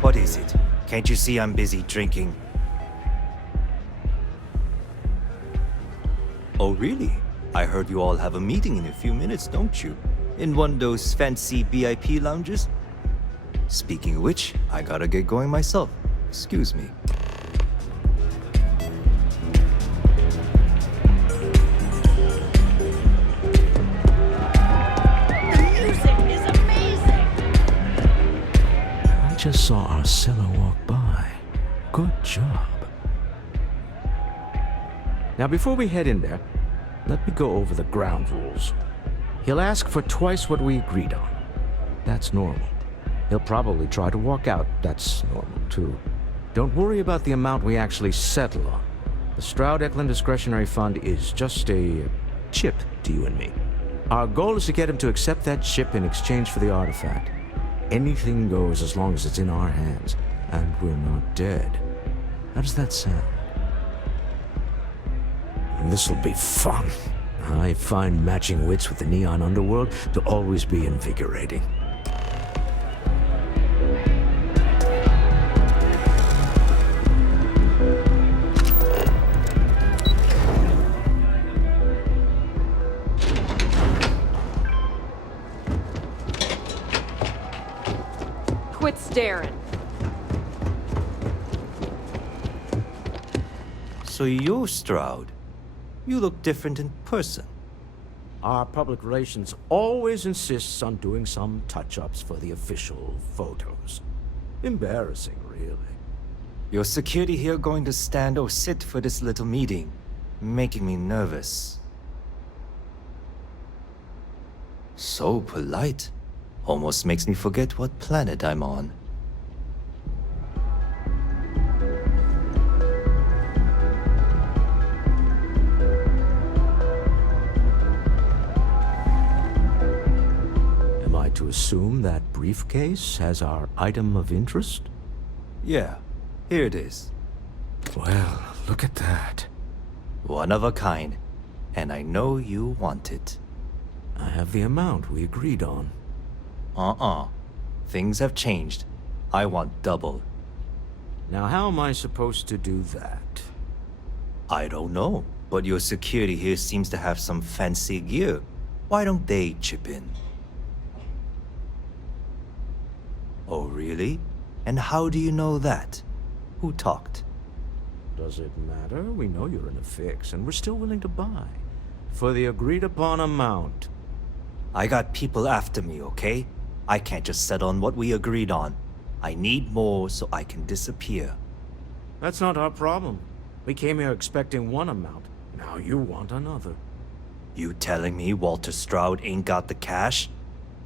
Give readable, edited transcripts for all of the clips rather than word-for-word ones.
What is it? Can't you see I'm busy drinking? Oh, really? I heard you all have a meeting in a few minutes, don't you? In one of those fancy VIP lounges? Speaking of which, I gotta get going myself. Excuse me. Just saw Arcella walk by. Good job. Now, before we head in there, let me go over the ground rules. He'll ask for twice what we agreed on. That's normal. He'll probably try to walk out. That's normal, too. Don't worry about the amount we actually settle on. The Stroud-Eklund Discretionary Fund is just a chip to you and me. Our goal is to get him to accept that chip in exchange for the artifact. Anything goes as long as it's in our hands, and we're not dead. How does that sound? This'll be fun. I find matching wits with the neon underworld to always be invigorating. Quit staring. So you're Stroud. You look different in person. Our public relations always insists on doing some touch-ups for the official photos. Embarrassing, really. Your security here going to stand or sit for this little meeting, making me nervous. So polite. Almost makes me forget what planet I'm on. Am I to assume that briefcase has our item of interest? Yeah, here it is. Well, look at that. One of a kind. And I know you want it. I have the amount we agreed on. Things have changed. I want double. Now, how am I supposed to do that? I don't know, but your security here seems to have some fancy gear. Why don't they chip in? Oh, really? And how do you know that? Who talked? Does it matter? We know you're in a fix, and we're still willing to buy. For the agreed-upon amount. I got people after me, okay? I can't just settle on what we agreed on. I need more so I can disappear. That's not our problem. We came here expecting one amount. Now you want another. You telling me Walter Stroud ain't got the cash?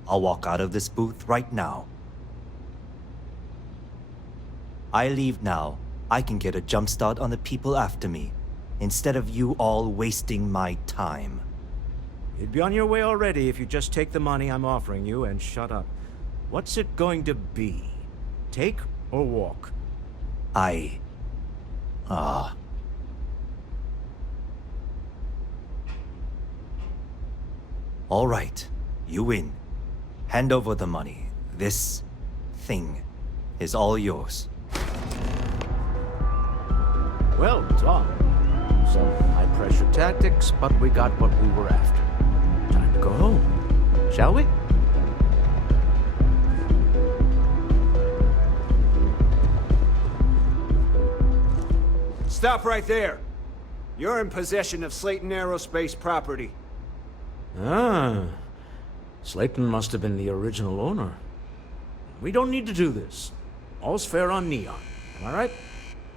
I'll walk out of this booth right now. I leave now. I can get a jump start on the people after me, instead of you all wasting my time. You'd be on your way already if you just take the money I'm offering you and shut up. What's it going to be? Take or walk? All right, you win. Hand over the money. This thing is all yours. Well done. Some high-pressure tactics, but we got what we were after. Time to go home, shall we? Stop right there. You're in possession of Slayton Aerospace property. Ah, Slayton must have been the original owner. We don't need to do this. All's fair on Neon, am I right?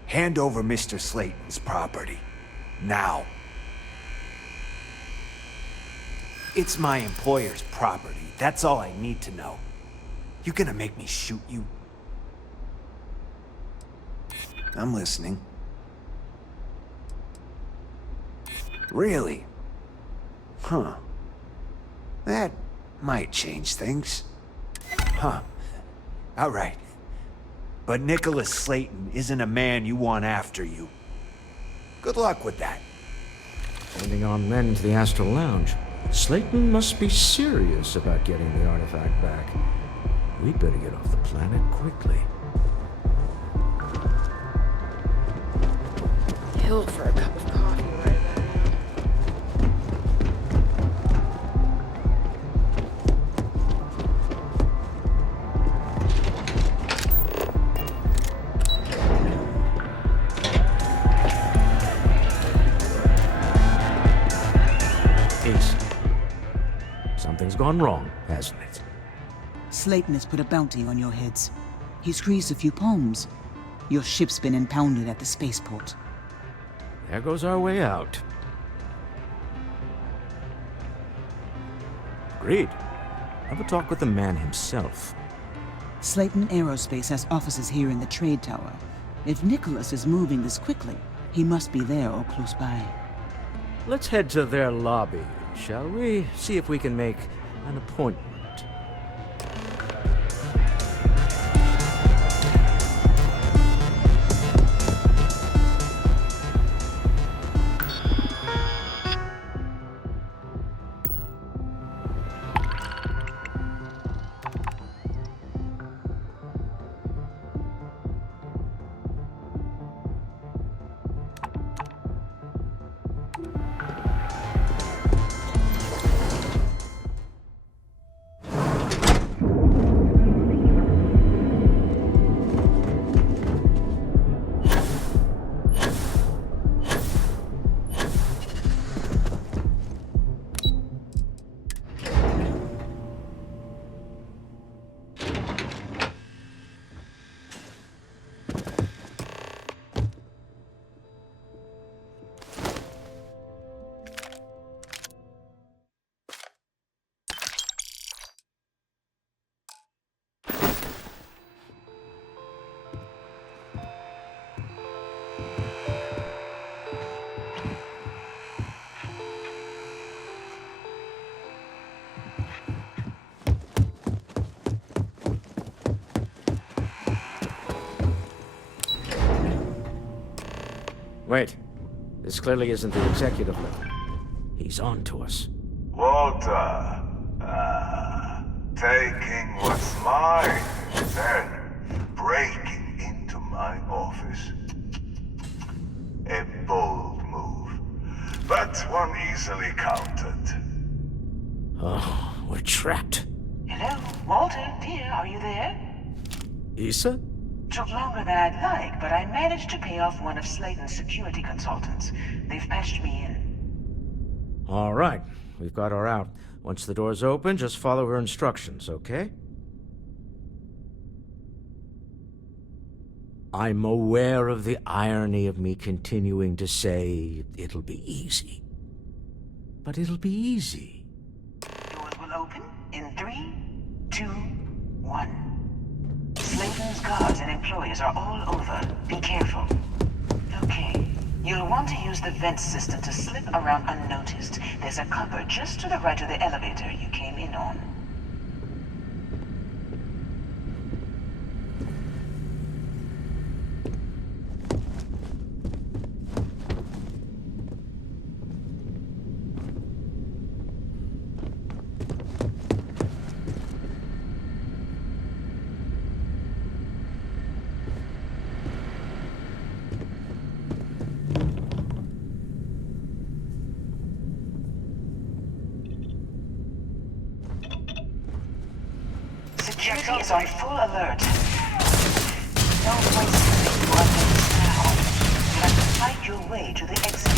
Hand over Mr. Slayton's property. Now. It's my employer's property. That's all I need to know. You gonna make me shoot you? I'm listening. Really? Huh. That might change things. Huh. All right. But Nicholas Slayton isn't a man you want after you. Good luck with that. Sending our men to the Astral Lounge. Slayton must be serious about getting the artifact back. We'd better get off the planet quickly. kill for a cup of coffee right now. Ace, something's gone wrong, hasn't it? Slayton has put a bounty on your heads. He squeezed a few palms. Your ship's been impounded at the spaceport. There goes our way out. Agreed. Have a talk with the man himself. Slayton Aerospace has offices here in the trade tower. If Nicholas is moving this quickly, he must be there or close by. Let's head to their lobby, shall we? See if we can make an appointment. Wait. This clearly isn't the executive level. He's on to us. Walter, taking what's mine, then breaking into my office. A bold move, but one easily countered. Oh, we're trapped. Hello, Walter, dear, are you there? Issa? Took longer than I'd like, but I managed to pay off one of Slayton's security consultants. They've patched me in. All right. We've got her out. Once the door's open, just follow her instructions, okay? I'm aware of the irony of me continuing to say it'll be easy. But it'll be easy. Doors will open in 3, 2, 1. Slayton's guards and employees are all over. Be careful. Okay. You'll want to use the vent system to slip around unnoticed. There's a cupboard just to the right of the elevator you came in on. Security is on full alert. No point slipping through our gates now. You have to fight your way to the exit.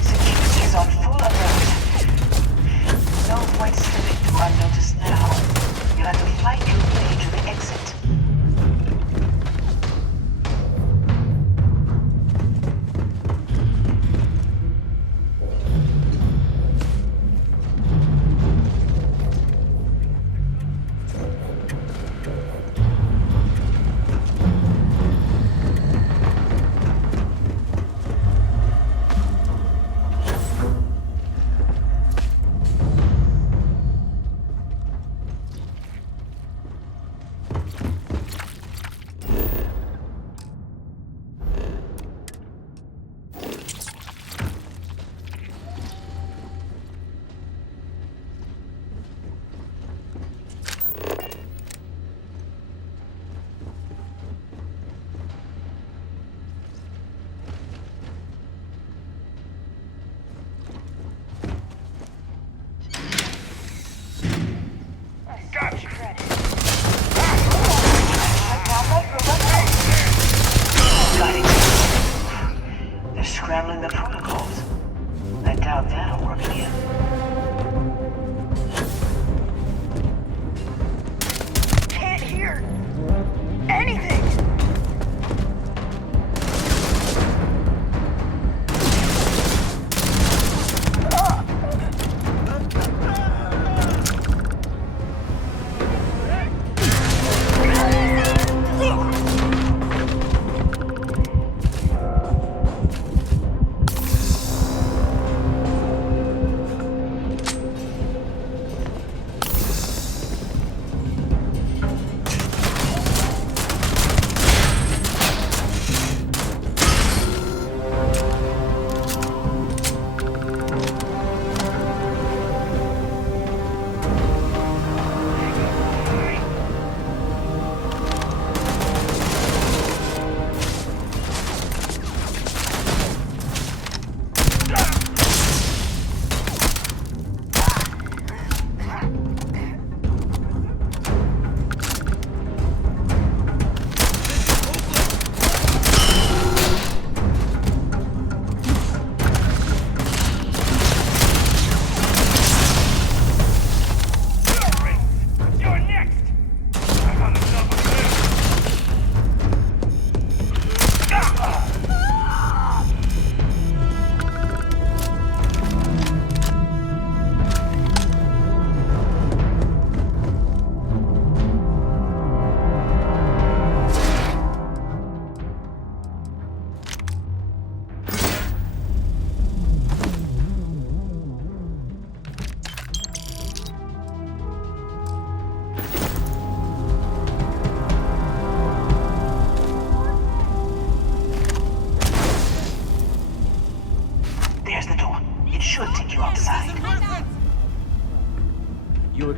Security is on full alert. No point slipping through unnoticed now. You'll have to fight your way to the exit.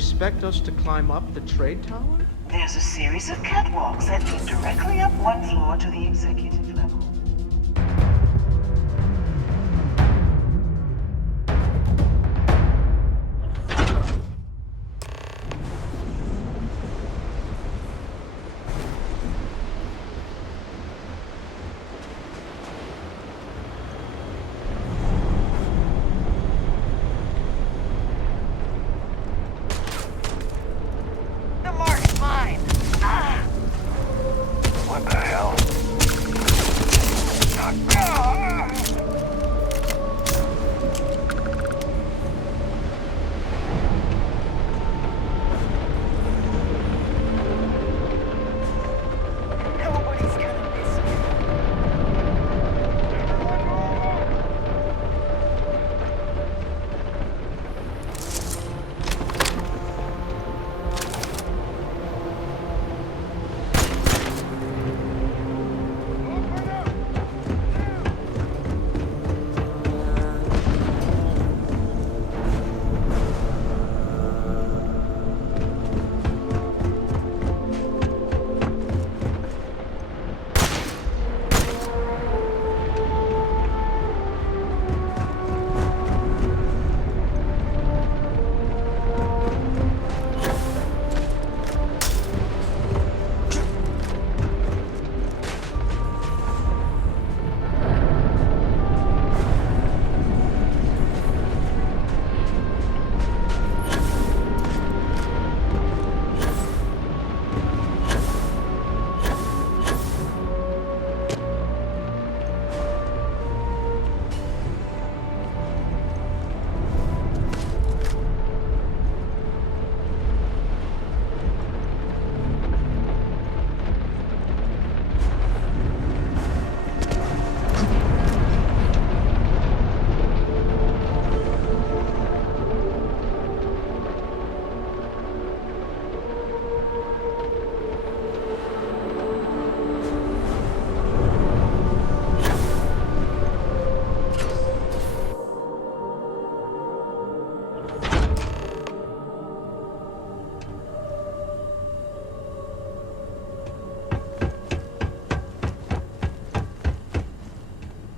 expect us to climb up the trade tower? There's a series of catwalks that lead directly up one floor to the executive level. The mark's mine. Ah! What the hell? Nobody's gonna miss me.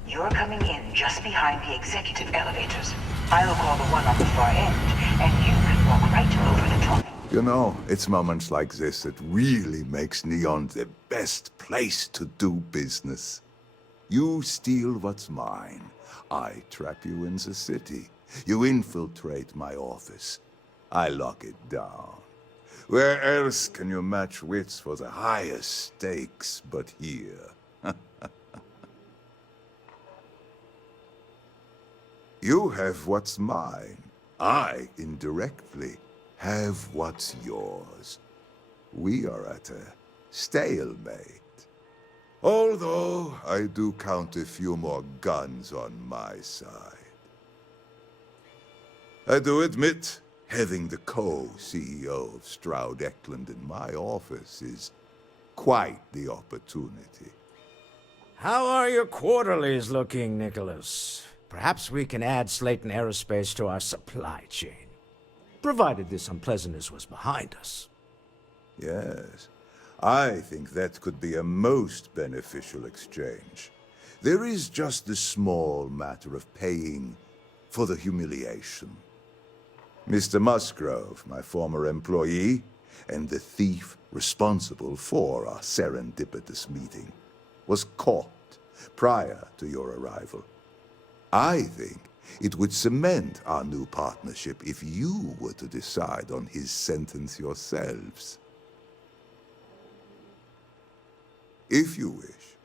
You're coming in just behind the executive elevators. I'll call the one on the far end, and you can walk right over the top. You know, it's moments like this that really makes Neon the best place to do business. You steal what's mine. I trap you in the city. You infiltrate my office. I lock it down. Where else can you match wits for the highest stakes but here? You have what's mine. I, indirectly, have what's yours. We are at a stalemate. Although I do count a few more guns on my side. I do admit, having the co-CEO of Stroud Eklund in my office is quite the opportunity. How are your quarterlies looking, Nicholas? Perhaps we can add Slayton Aerospace to our supply chain, provided this unpleasantness was behind us. Yes, I think that could be a most beneficial exchange. There is just the small matter of paying for the humiliation. Mr. Musgrove, my former employee, and the thief responsible for our serendipitous meeting, was caught prior to your arrival. I think it would cement our new partnership if you were to decide on his sentence yourselves. If you wish,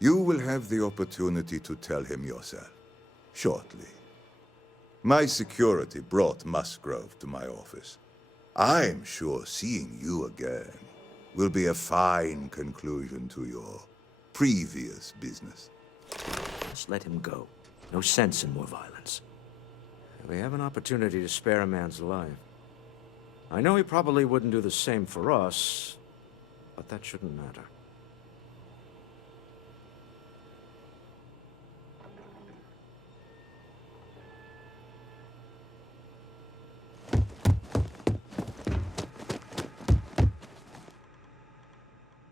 you will have the opportunity to tell him yourself, shortly. My security brought Musgrove to my office. I'm sure seeing you again will be a fine conclusion to your previous business. Just let him go. No sense in more violence. We have an opportunity to spare a man's life. I know he probably wouldn't do the same for us, but that shouldn't matter.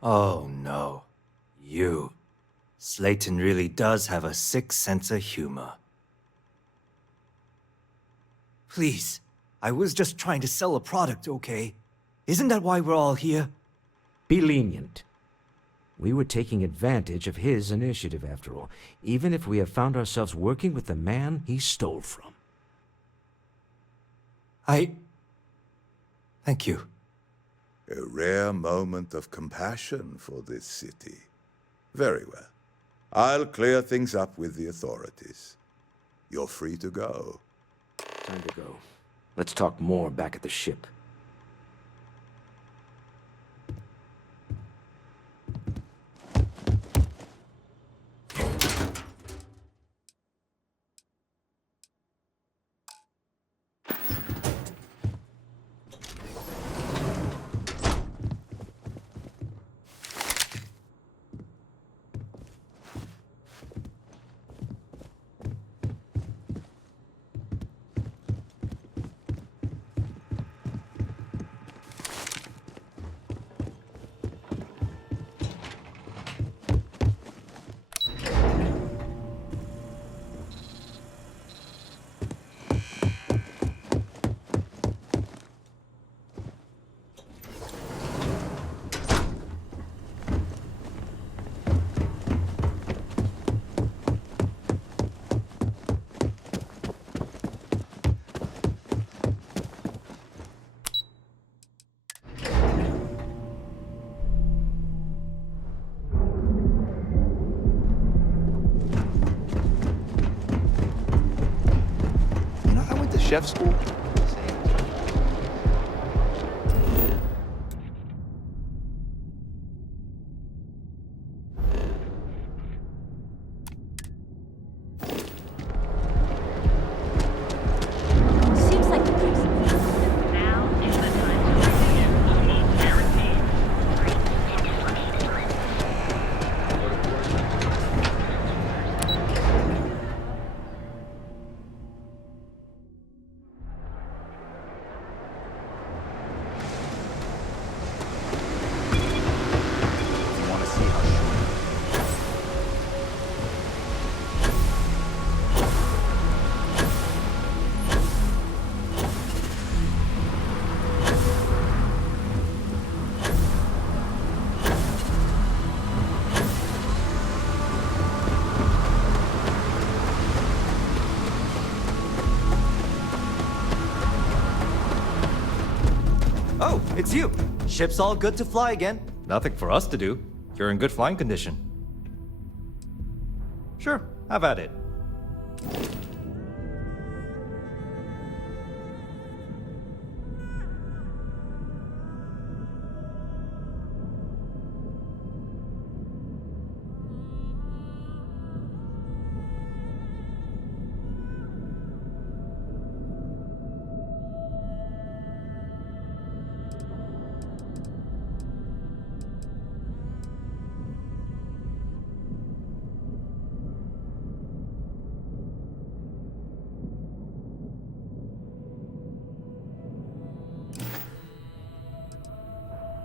Oh no. You. Slayton really does have a sick sense of humor. Please, I was just trying to sell a product, okay? Isn't that why we're all here? Be lenient. We were taking advantage of his initiative, after all, even if we have found ourselves working with the man he stole from. Thank you. A rare moment of compassion for this city. Very well. I'll clear things up with the authorities. You're free to go. Time to go. Let's talk more back at the ship. You know, I went to chef school. Seems like the person. Now is the time to receive almost guaranteed You want to see how short. Oh, it's you. Ship's all good to fly again. Nothing for us to do. You're in good flying condition. Sure, have at it.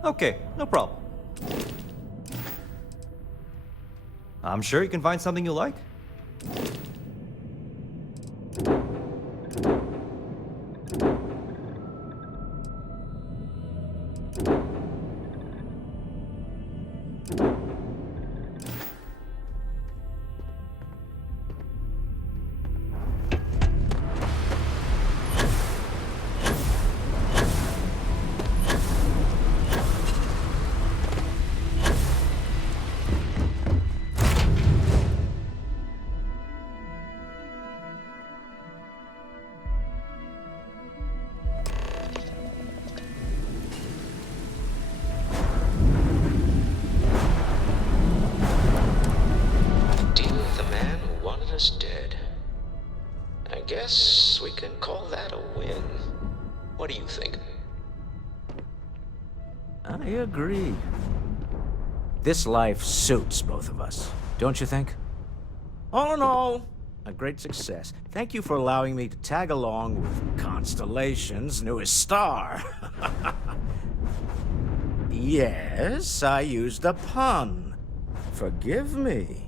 Okay, no problem. I'm sure you can find something you like. Deal with the man who wanted us dead. I guess we can call that a win. What do you think? I agree. This life suits both of us, don't you think? All in all, a great success. Thank you for allowing me to tag along with Constellation's newest star. Yes, I used a pun. Forgive me.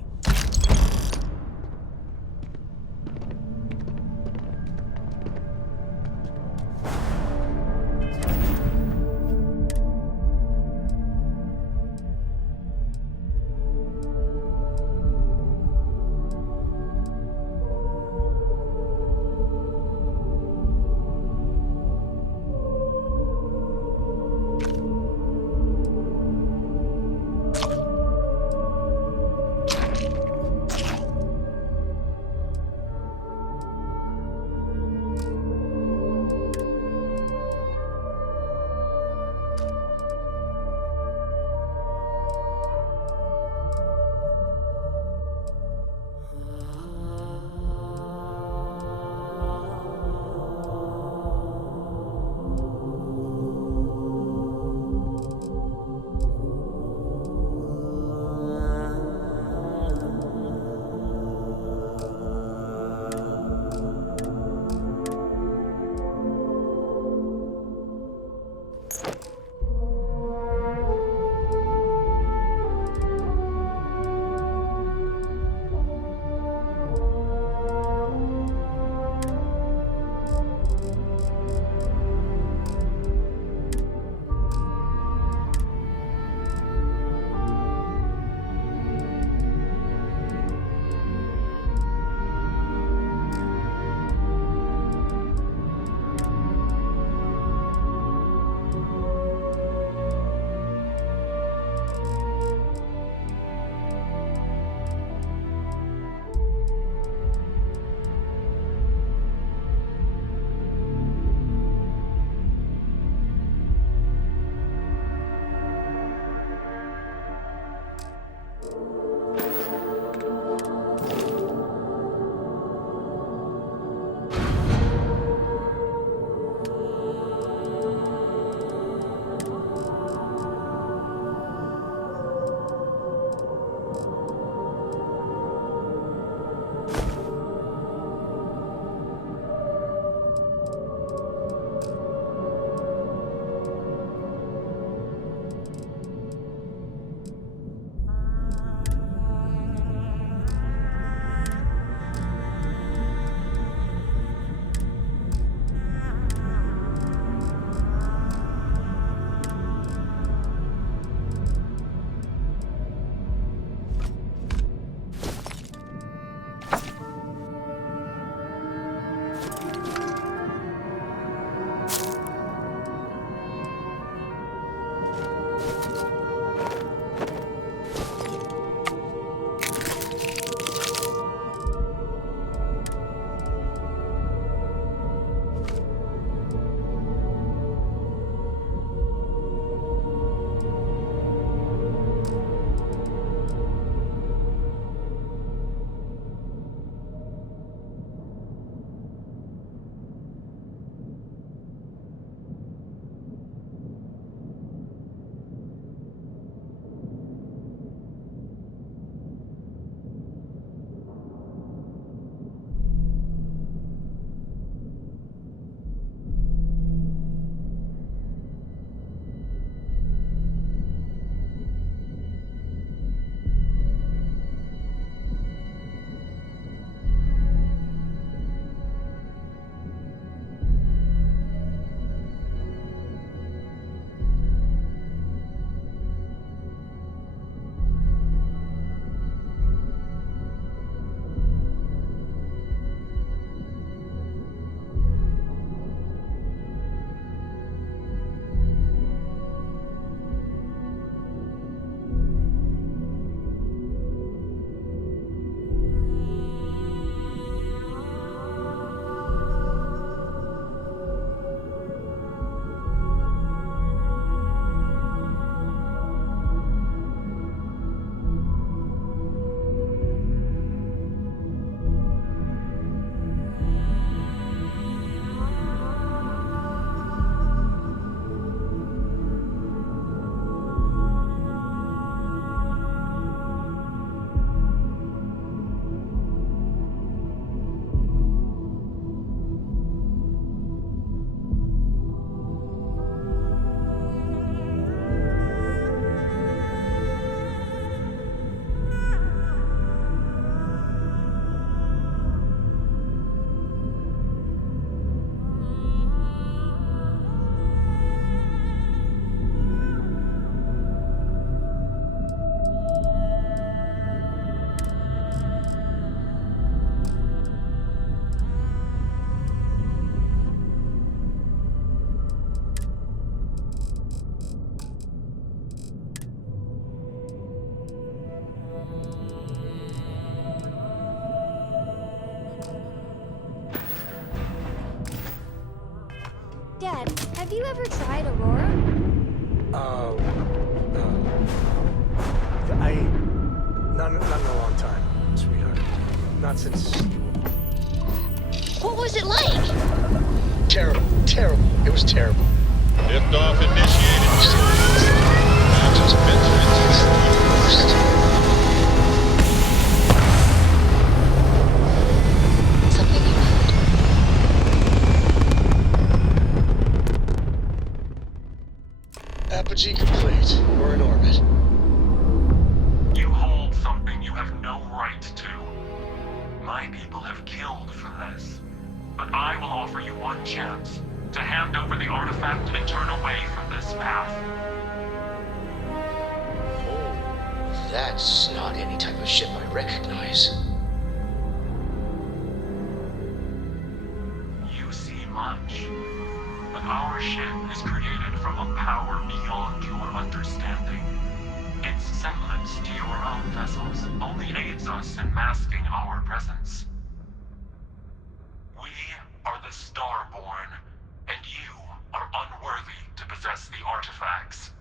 you ever tried Aurora? Not in a long time, sweetheart. Not since... What was it like? Terrible. It was terrible. Liftoff initiated. I've just been through it. Something you heard. Apogee complete. We're in orbit. You hold something you have no right to. My people have killed for this. But I will offer you one chance to hand over the artifact and turn away from this path. Oh, that's not any type of ship I recognize. You see much. But our ship is created from a power beyond your understanding. Its semblance to your own vessels only aids us in masking our presence. We are the Starborn, and you are unworthy to possess the artifacts.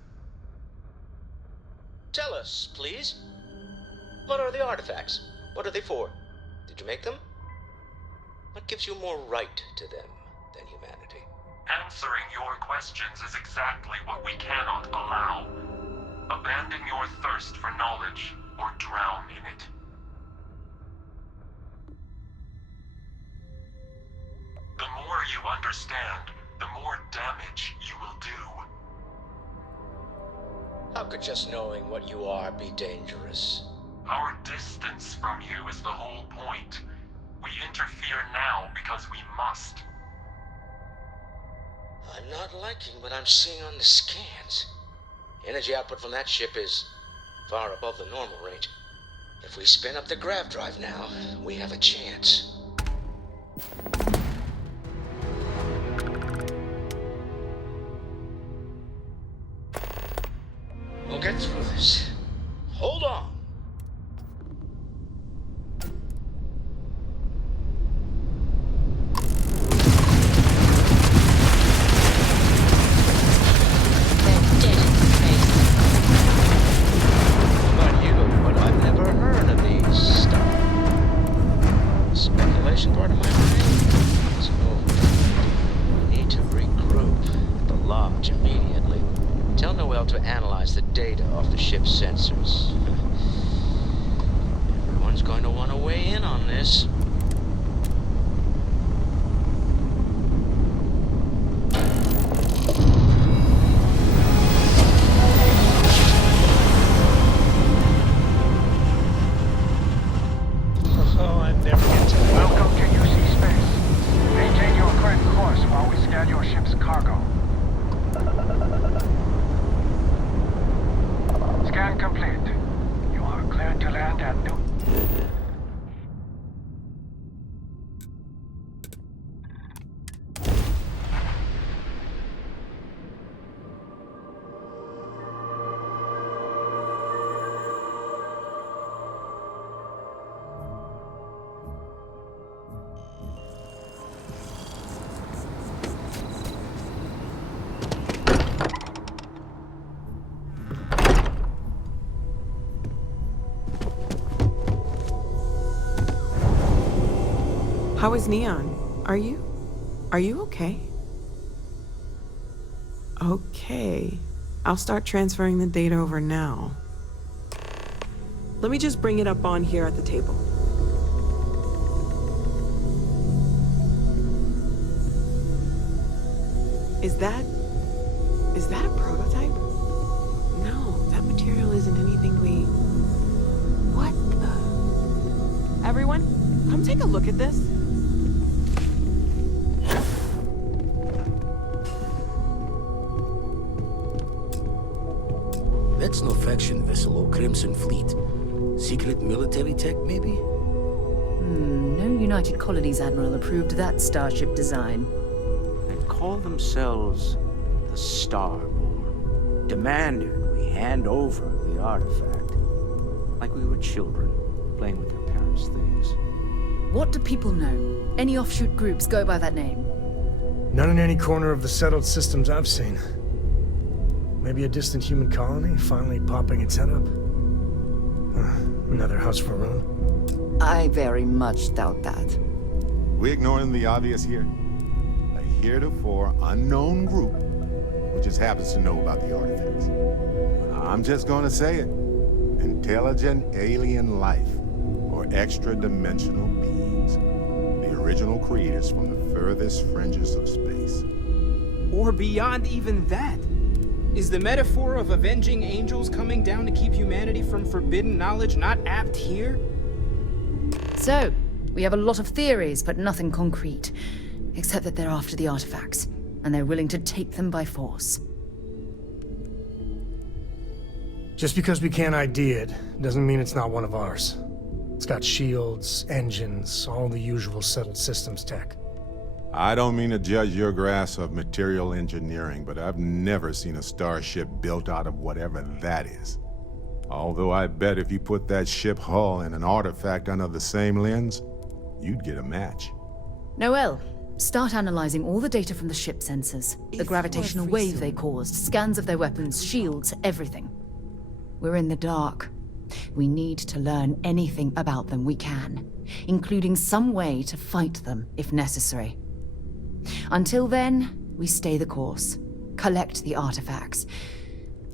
Tell us, please. What are the artifacts? What are they for? Did you make them? What gives you more right to them than humanity? Answering your questions is exactly what we cannot allow. Abandon your thirst for knowledge, or drown in it. The more you understand, the more damage you will do. How could just knowing what you are be dangerous? Our distance from you is the whole point. We interfere now because we must. I'm not liking what I'm seeing on the scans. Energy output from that ship is far above the normal range. If we spin up the grav drive now, we have a chance. We'll get through this. Hold on. To analyze the data off the ship's sensors. Everyone's going to want to weigh in on this. Oh, I never get to... Welcome to UC Space. Maintain your current course while we scan your ship's cargo. Scan complete. You are cleared to land at New... How is Neon? Are you okay? Okay. I'll start transferring the data over now. Let me just bring it up on here at the table. Is that a prototype? No, that material isn't anything we... What the... Everyone, come take a look at this. That's no faction vessel or Crimson Fleet. Secret military tech, maybe? No United Colonies Admiral approved that starship design. They call themselves the Starborn, demanding we hand over the artifact. Like we were children, playing with their parents' things. What do people know? Any offshoot groups go by that name? None in any corner of the settled systems I've seen. Maybe a distant human colony finally popping its head up. Another house for Rome. I very much doubt that. We ignoring the obvious here? A heretofore unknown group who just happens to know about the artifacts. I'm just gonna say it. Intelligent alien life, or extra-dimensional beings. The original creators from the furthest fringes of space. Or beyond even that. Is the metaphor of avenging angels coming down to keep humanity from forbidden knowledge not apt here? So, we have a lot of theories, but nothing concrete. Except that they're after the artifacts, and they're willing to take them by force. Just because we can't ID it, doesn't mean it's not one of ours. It's got shields, engines, all the usual settled systems tech. I don't mean to judge your grasp of material engineering, but I've never seen a starship built out of whatever that is. Although I bet if you put that ship hull and an artifact under the same lens, you'd get a match. Noel, start analyzing all the data from the ship sensors. The gravitational wave they caused, scans of their weapons, shields, everything. We're in the dark. We need to learn anything about them we can, including some way to fight them if necessary. Until then, we stay the course, collect the artifacts.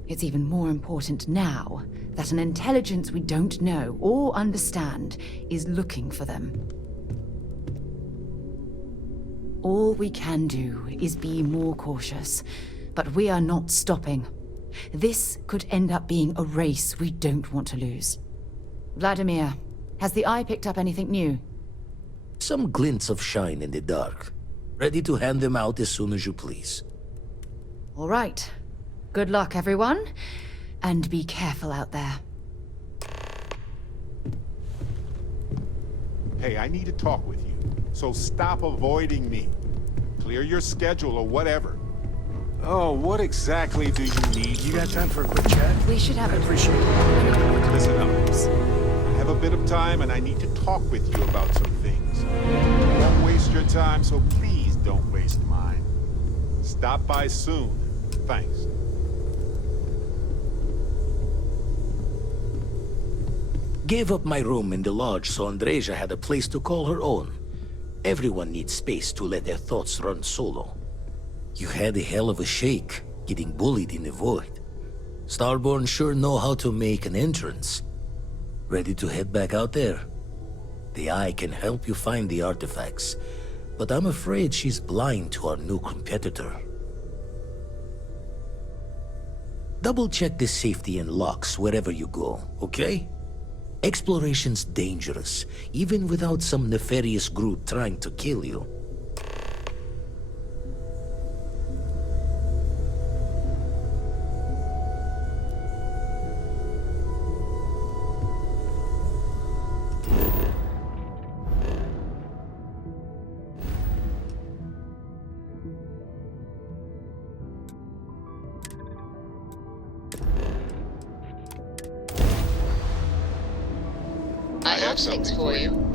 It's even more important now that an intelligence we don't know or understand is looking for them. All we can do is be more cautious, but we are not stopping. This could end up being a race we don't want to lose. Vladimir, has the Eye picked up anything new? Some glints of shine in the dark. Ready to hand them out as soon as you please. All right. Good luck, everyone. And be careful out there. Hey, I need to talk with you, so stop avoiding me. Clear your schedule or whatever. Oh, what exactly do you need? You got time for a quick chat? We should have I it. appreciate it. Listen up. I have a bit of time and I need to talk with you about some things. I won't waste your time, so please don't waste mine. Stop by soon. Thanks. Gave up my room in the lodge so Andreja had a place to call her own. Everyone needs space to let their thoughts run solo. You had a hell of a shake, getting bullied in the void. Starborn sure know how to make an entrance. Ready to head back out there? The Eye can help you find the artifacts, but I'm afraid she's blind to our new competitor. Double-check the safety and locks wherever you go, okay? Exploration's dangerous, even without some nefarious group trying to kill you. I have things for you.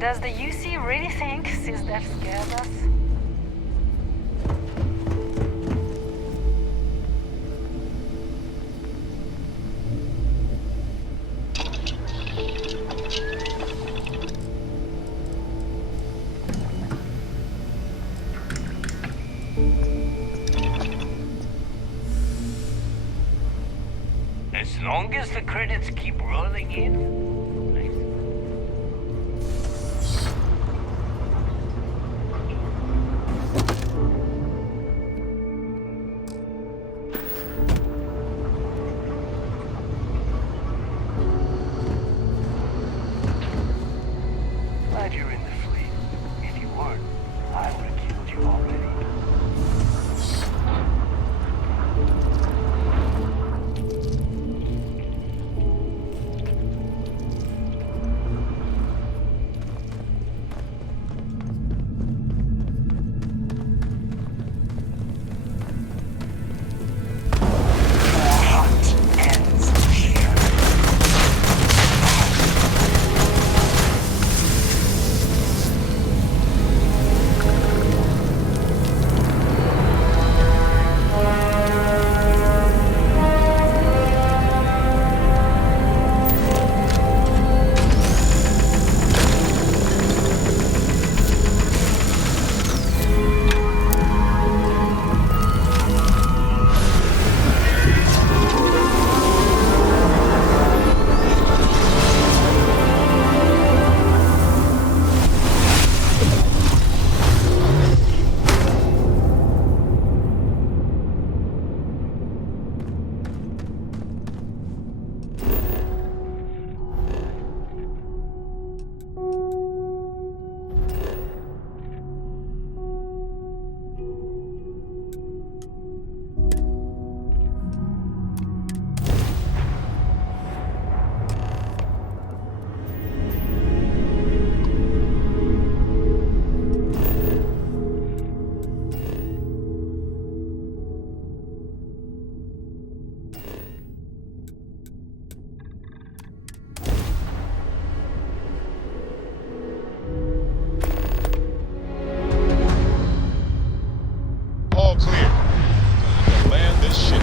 Does the UC really think SysDev scares us? As long as the credits keep rolling in. Glad you're in the fleet. If you weren't, I would have killed you already. All clear. Time to land this ship.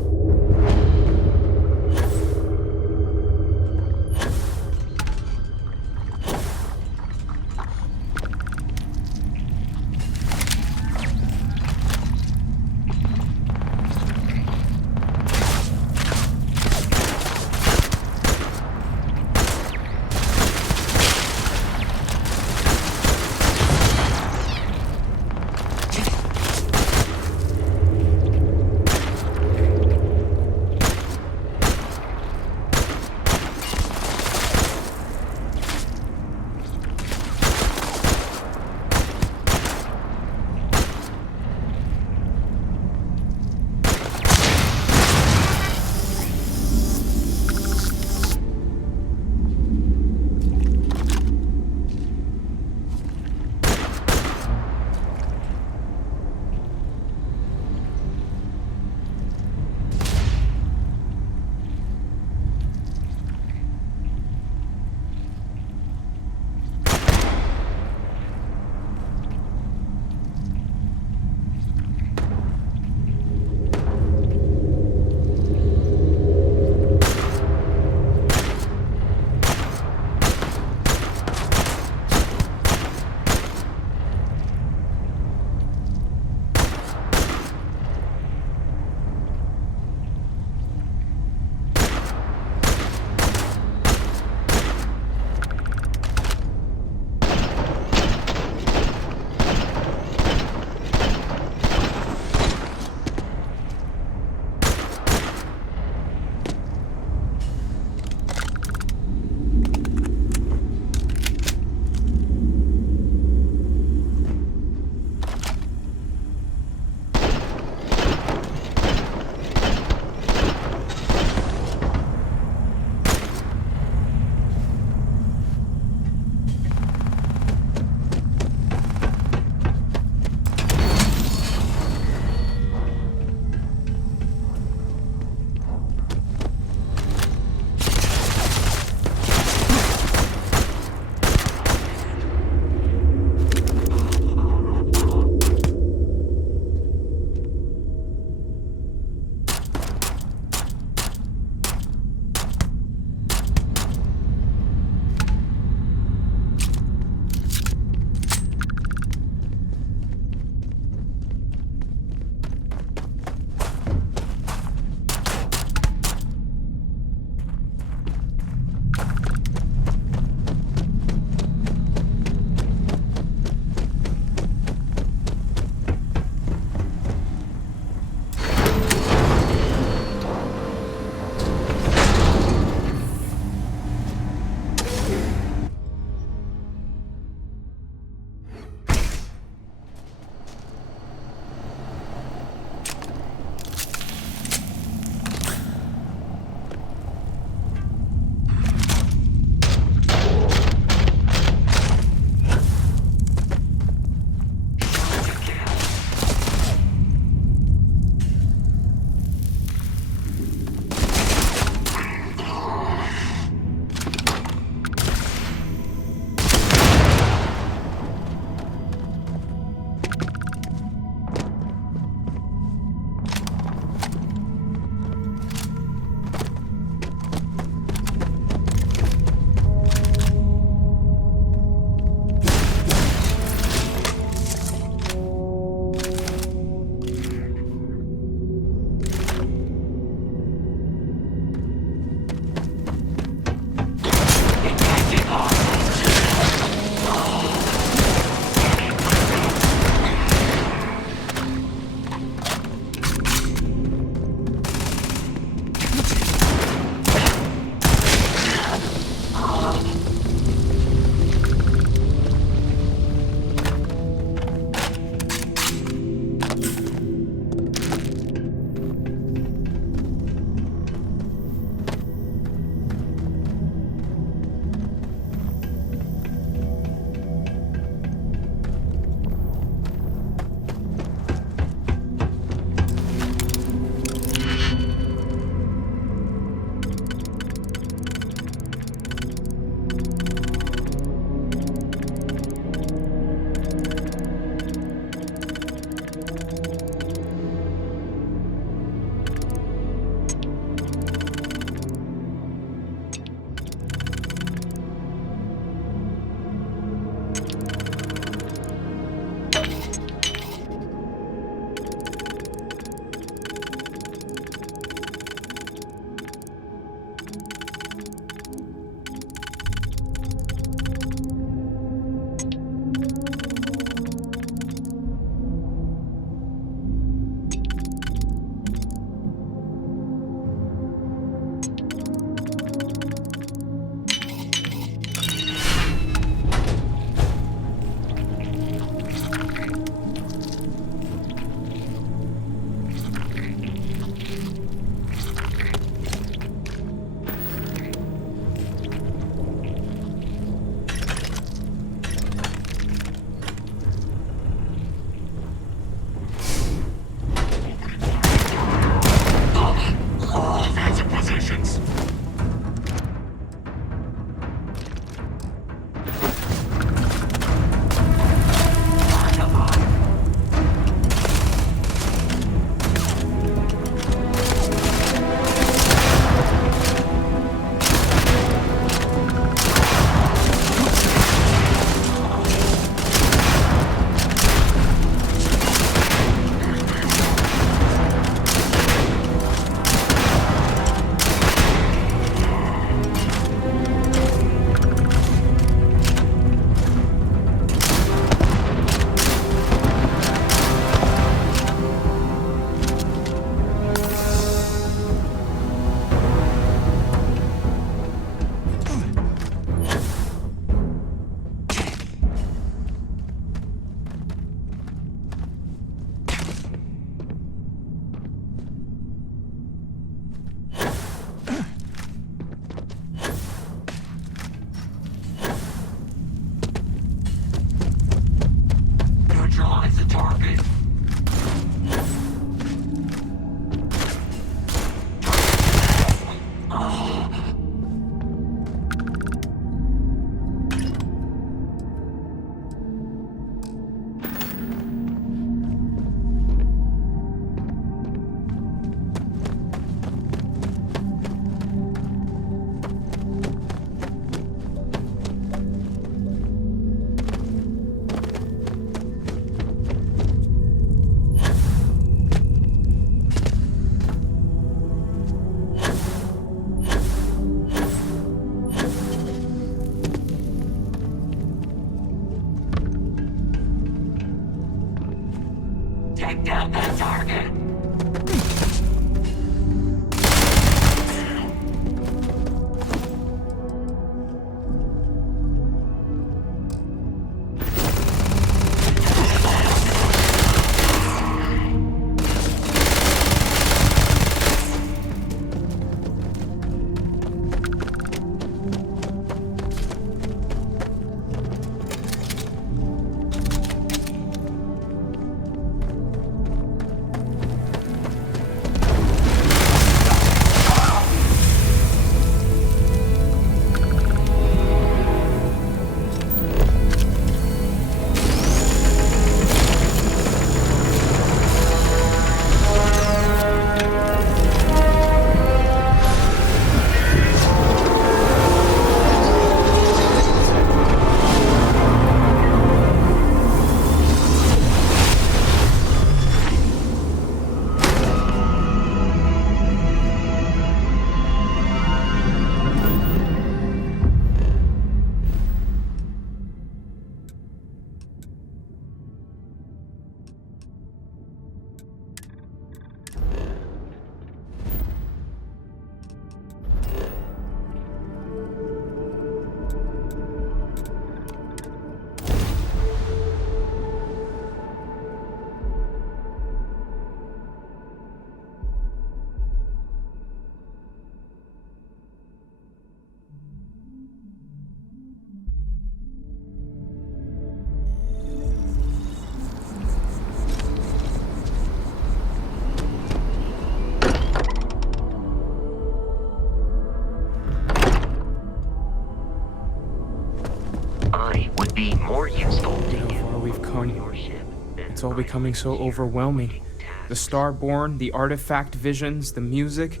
It's all becoming so overwhelming. The Starborn, the artifact visions, the music.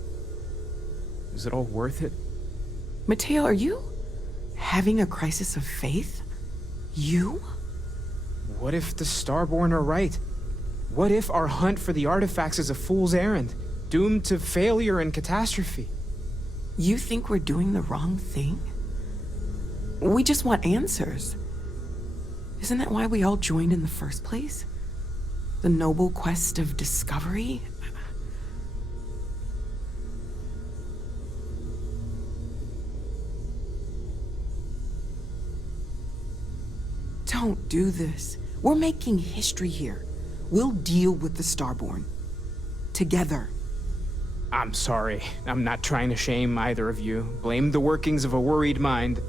Is it all worth it? Mateo, are you having a crisis of faith? You? What if the Starborn are right? What if our hunt for the artifacts is a fool's errand, doomed to failure and catastrophe? You think we're doing the wrong thing? We just want answers. Isn't that why we all joined in the first place? The noble quest of discovery? Don't do this. We're making history here. We'll deal with the Starborn. Together. I'm sorry. I'm not trying to shame either of you. Blame the workings of a worried mind.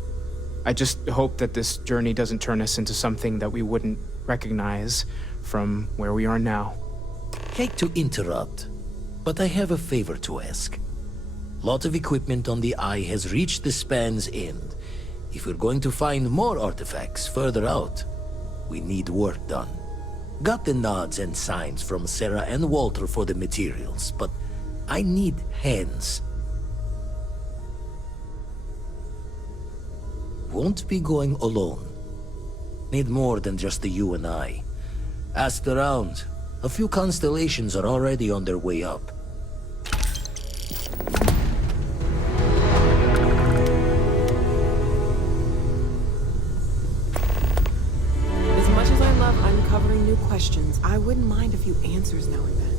I just hope that this journey doesn't turn us into something that we wouldn't recognize from where we are now. Hate to interrupt, but I have a favor to ask. Lot of equipment on the Eye has reached the span's end. If we're going to find more artifacts further out, we need work done. Got the nods and signs from Sarah and Walter for the materials, but I need hands. Won't be going alone. Need more than just the you and I. Asked around. A few constellations are already on their way up. As much as I love uncovering new questions, I wouldn't mind a few answers now and then.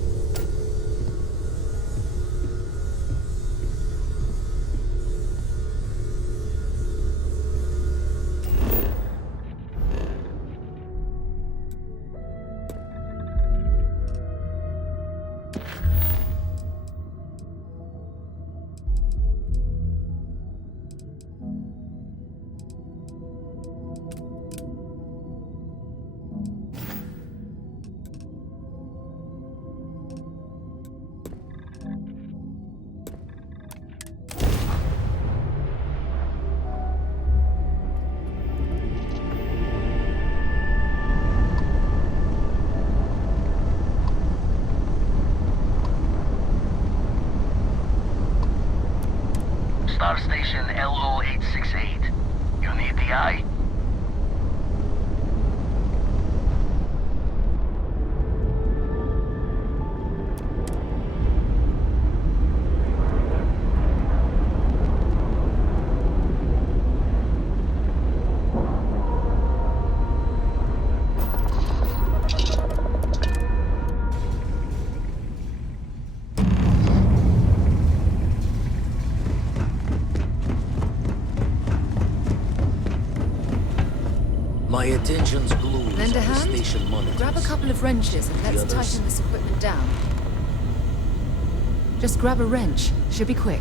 Star Station LO-868. You need the Eye? My attention's glued Lend a on the hand? station monitors. Grab a couple of wrenches and let's others? tighten this equipment down. Just grab a wrench. Should be quick.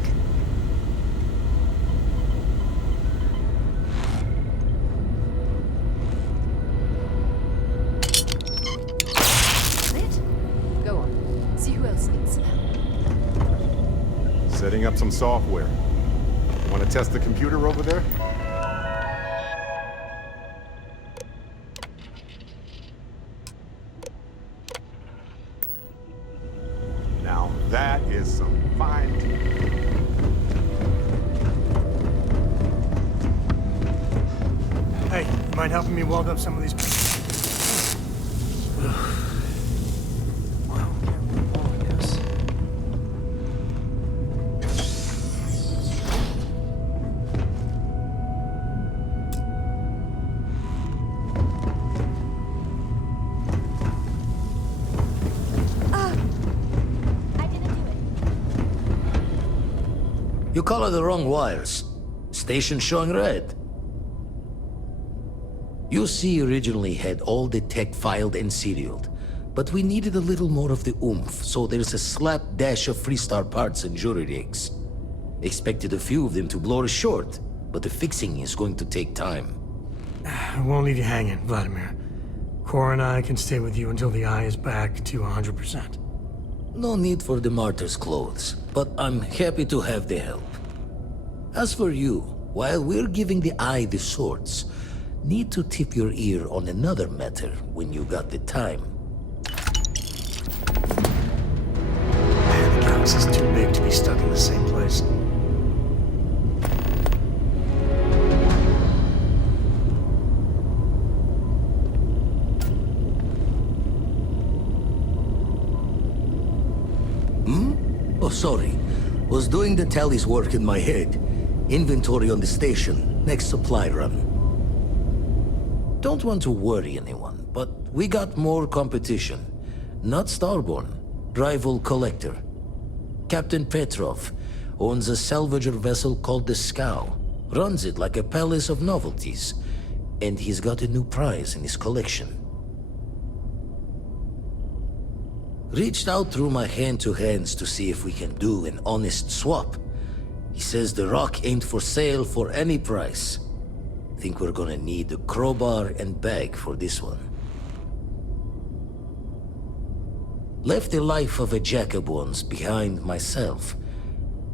Lit? Go on. See who else needs some help. Setting up some software. Want to test the computer over there? Now that is some fine TV. Hey, you mind helping me weld up some of these? Wow, I guess. You color the wrong wires. Station showing red. UC originally had all the tech filed and serialed, but we needed a little more of the oomph, so there's a slapdash of Freestar parts and jury rigs. Expected a few of them to blow us short, but the fixing is going to take time. I won't leave you hanging, Vladimir. Cora and I can stay with you until the Eye is back to 100%. No need for the martyr's clothes, but I'm happy to have the help. As for you, while we're giving the Eye the swords, need to tip your ear on another matter when you got the time. house is too big to be stuck in the same place. Oh, sorry. Was doing the tallies work in my head. Inventory on the station, next supply run. Don't want to worry anyone, but we got more competition. Not Starborn, rival collector. Captain Petrov owns a salvager vessel called the Scow. Runs it like a palace of novelties. And he's got a new prize in his collection. Reached out through my hand-to-hands to see if we can do an honest swap. He says the rock ain't for sale for any price. Think we're gonna need a crowbar and bag for this one. Left the life of a Jacobons behind myself.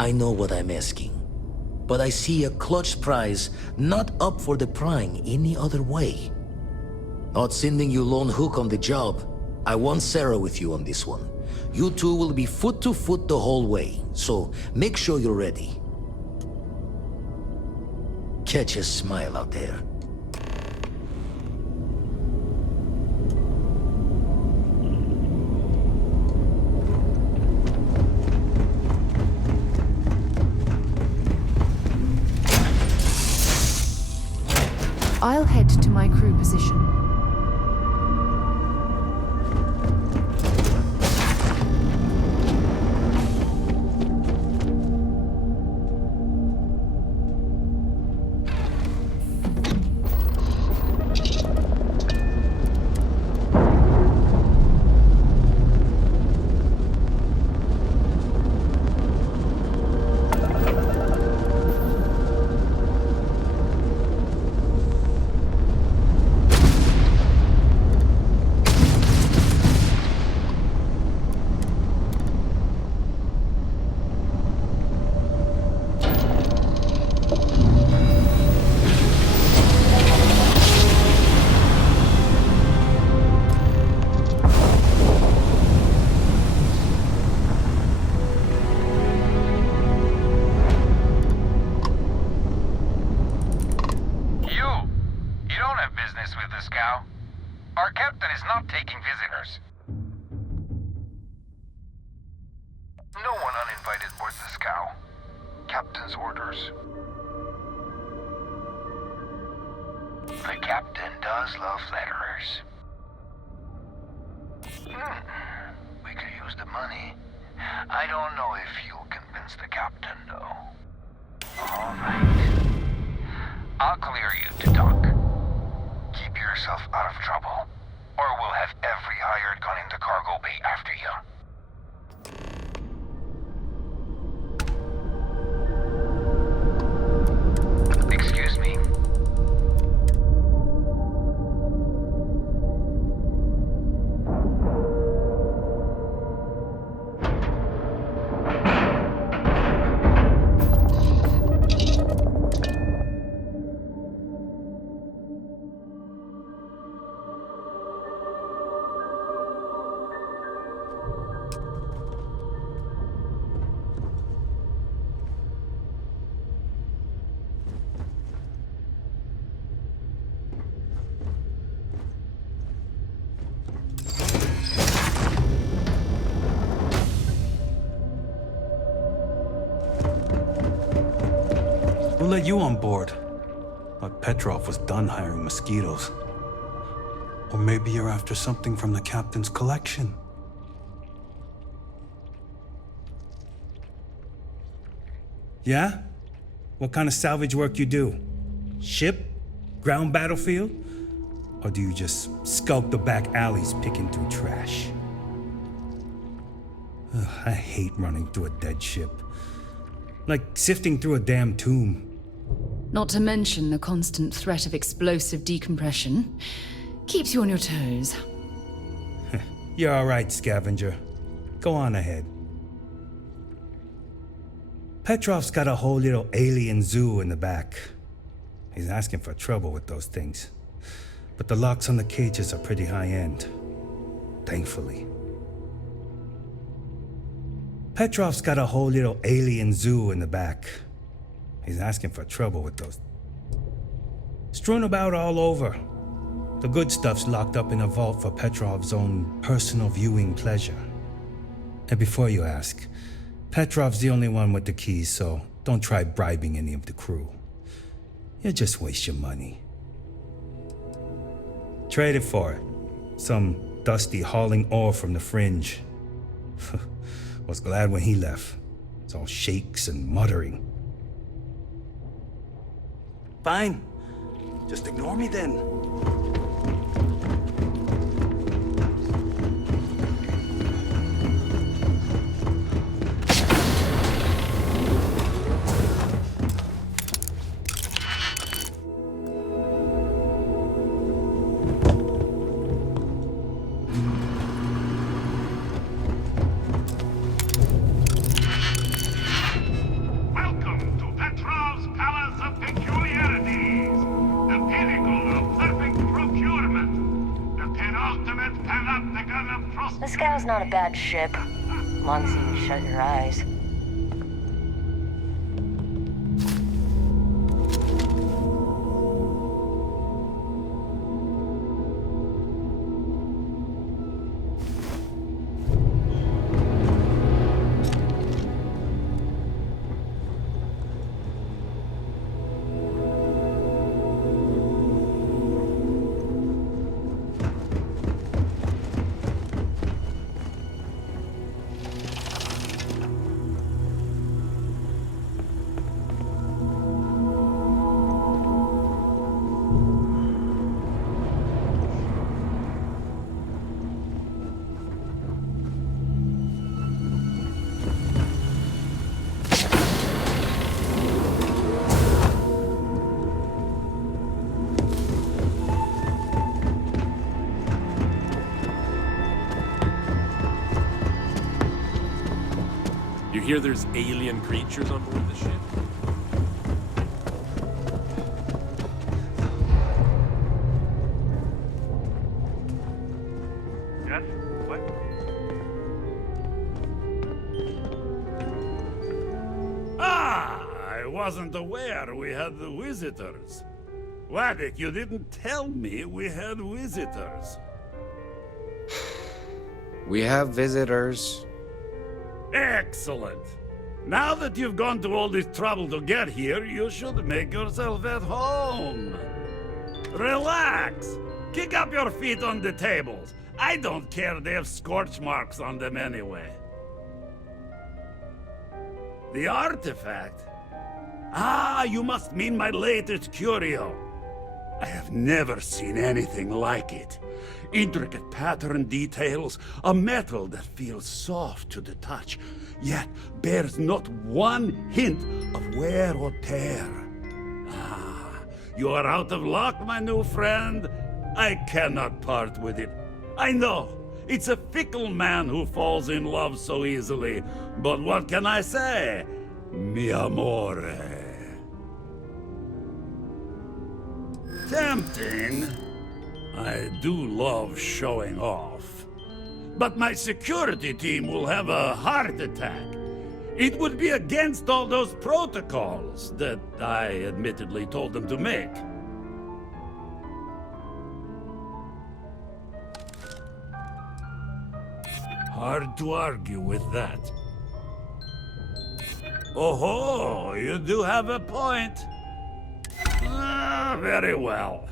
I know what I'm asking. But I see a clutch prize not up for the prying any other way. Not sending you lone hook on the job. I want Sarah with you on this one. You two will be foot to foot the whole way, so make sure you're ready. Catch a smile out there. I'll head to my crew position. Our captain is not taking visitors. No one uninvited boards the scow. Captain's orders. The captain does love flatterers. We could use the money. I don't know if you'll convince the captain, though. All right. I'll clear you to dock. Keep yourself out of trouble, or we'll have every hired gun in the cargo bay after you. Excuse me. Who let you on board? Thought Petrov was done hiring mosquitoes. Or maybe you're after something from the captain's collection. Yeah? What kind of salvage work you do? Ship? Ground battlefield? Or do you just skulk the back alleys picking through trash? Ugh, I hate running through a dead ship. Like sifting through a damn tomb. Not to mention the constant threat of explosive decompression. Keeps you on your toes. You're all right, scavenger. Go on ahead. Petrov's got a whole little alien zoo in the back. He's asking for trouble with those things. But the locks on the cages are pretty high-end. Thankfully. Petrov's got a whole little alien zoo in the back. He's asking for trouble with those. Strewn about all over. The good stuff's locked up in a vault for Petrov's own personal viewing pleasure. And before you ask, Petrov's the only one with the keys, so don't try bribing any of the crew. You'll just waste your money. Trade it for it. Some dusty hauling ore from the fringe. Was glad when he left. It's all shakes and muttering. Fine. Just ignore me then. This gal's not a bad ship, as long as you shut your eyes. You hear there's alien creatures on board the ship? Yes? What? Ah! I wasn't aware we had the visitors. Waddick, you didn't tell me we had visitors. We have visitors. Excellent. Now that you've gone to all this trouble to get here, you should make yourself at home. Relax. Kick up your feet on the tables. I don't care, they have scorch marks on them anyway. The artifact? Ah, you must mean my latest curio. I have never seen anything like it. Intricate pattern details, a metal that feels soft to the touch, yet bears not one hint of wear or tear. Ah, you are out of luck, my new friend. I cannot part with it. I know, it's a fickle man who falls in love so easily, but what can I say? Mi amore. Tempting. I do love showing off. But my security team will have a heart attack. It would be against all those protocols that I admittedly told them to make. Hard to argue with that. Oh-ho, you do have a point. Ah, very well.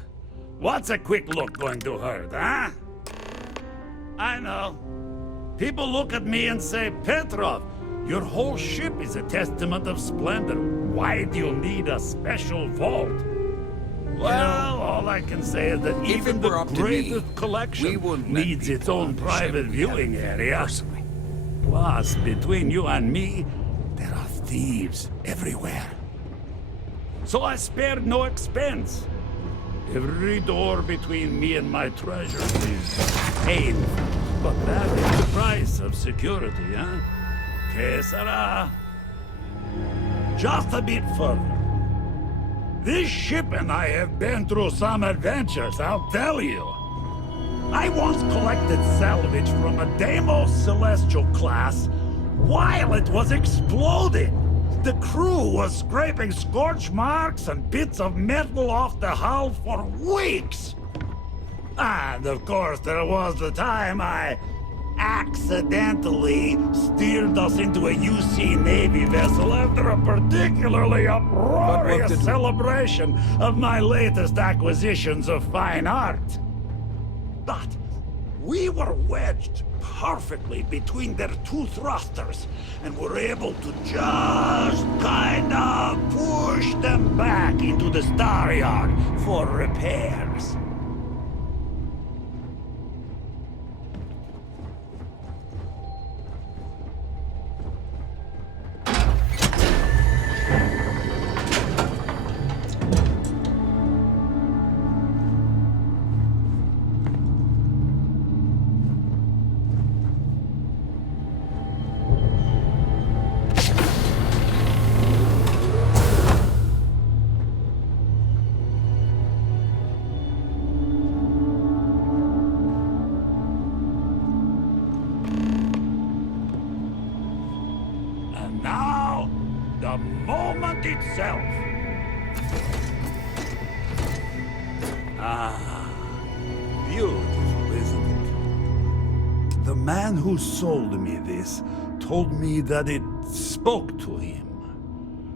What's a quick look going to hurt, huh? I know. People look at me and say, Petrov, your whole ship is a testament of splendor. Why do you need a special vault? Well, all I can say is that even the greatest collection needs its own private viewing area. Plus, between you and me, there are thieves everywhere. So I spared no expense. Every door between me and my treasure is painful. But that is the price of security, huh? Que sera? Just a bit further. This ship and I have been through some adventures, I'll tell you. I once collected salvage from a Deimos Celestial class while it was exploding. The crew was scraping scorch marks and bits of metal off the hull for weeks. And of course, there was the time I accidentally steered us into a UC Navy vessel after a particularly uproarious celebration of my latest acquisitions of fine art. But we were wedged perfectly between their two thrusters and were able to just kind of push them back into the star yard for repairs. Now, the moment itself. Ah, beautiful, isn't it? The man who sold me this told me that it spoke to him.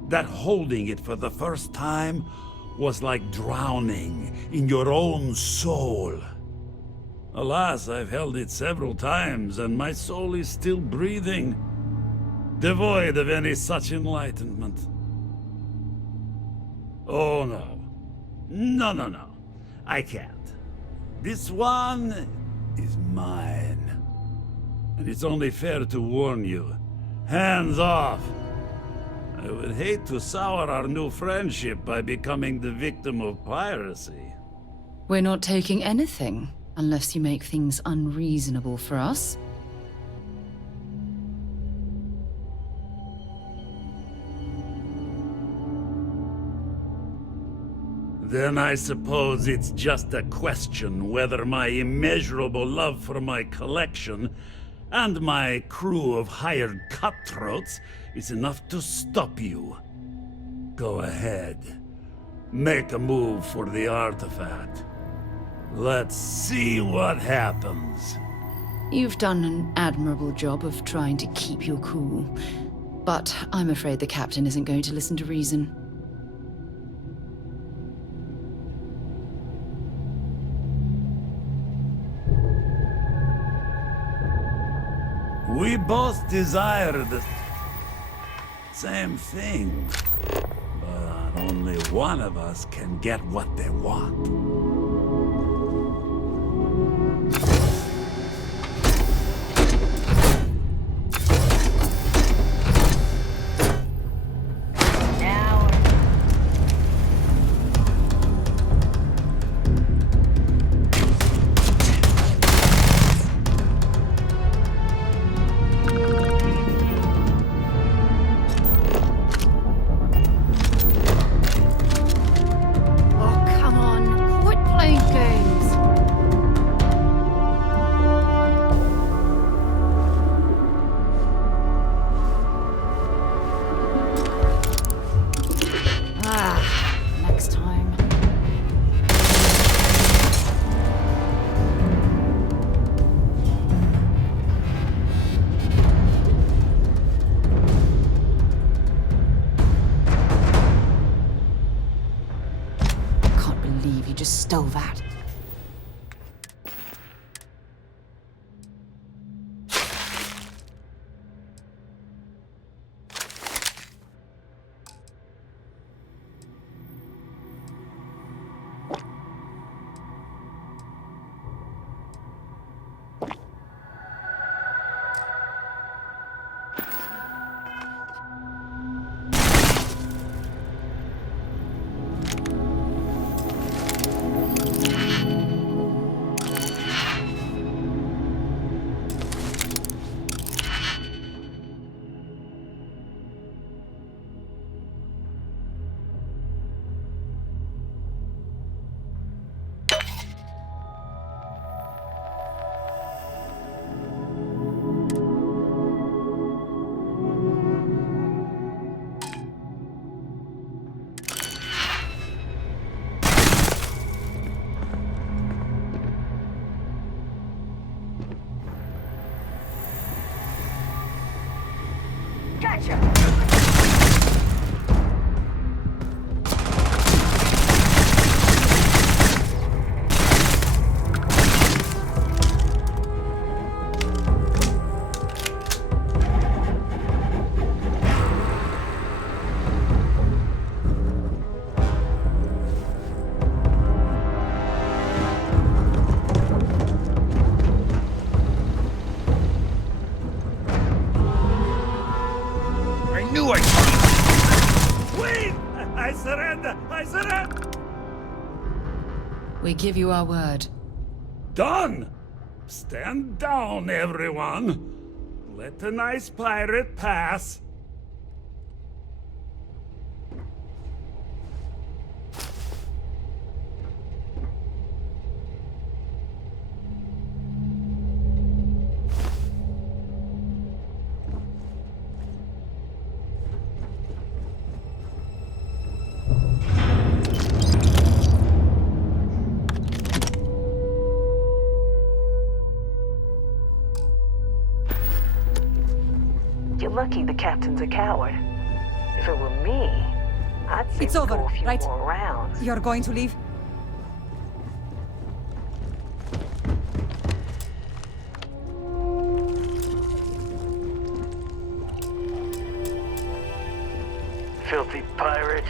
That holding it for the first time was like drowning in your own soul. Alas, I've held it several times, and my soul is still breathing, devoid of any such enlightenment. Oh no. No. I can't. This one is mine. And it's only fair to warn you. Hands off! I would hate to sour our new friendship by becoming the victim of piracy. We're not taking anything, unless you make things unreasonable for us. Then I suppose it's just a question whether my immeasurable love for my collection and my crew of hired cutthroats is enough to stop you. Go ahead. Make a move for the artifact. Let's see what happens. You've done an admirable job of trying to keep your cool, but I'm afraid the captain isn't going to listen to reason. We both desire the same thing, but only one of us can get what they want. Just stole that. Gotcha. I knew I could. Wait! I surrender! I surrender! We give you our word. Done! Stand down, everyone. Let the nice pirate pass. You're lucky the captain's a coward. If it were me, I'd say It's we'd over, go a few right? more rounds. You're going to leave? Filthy pirate.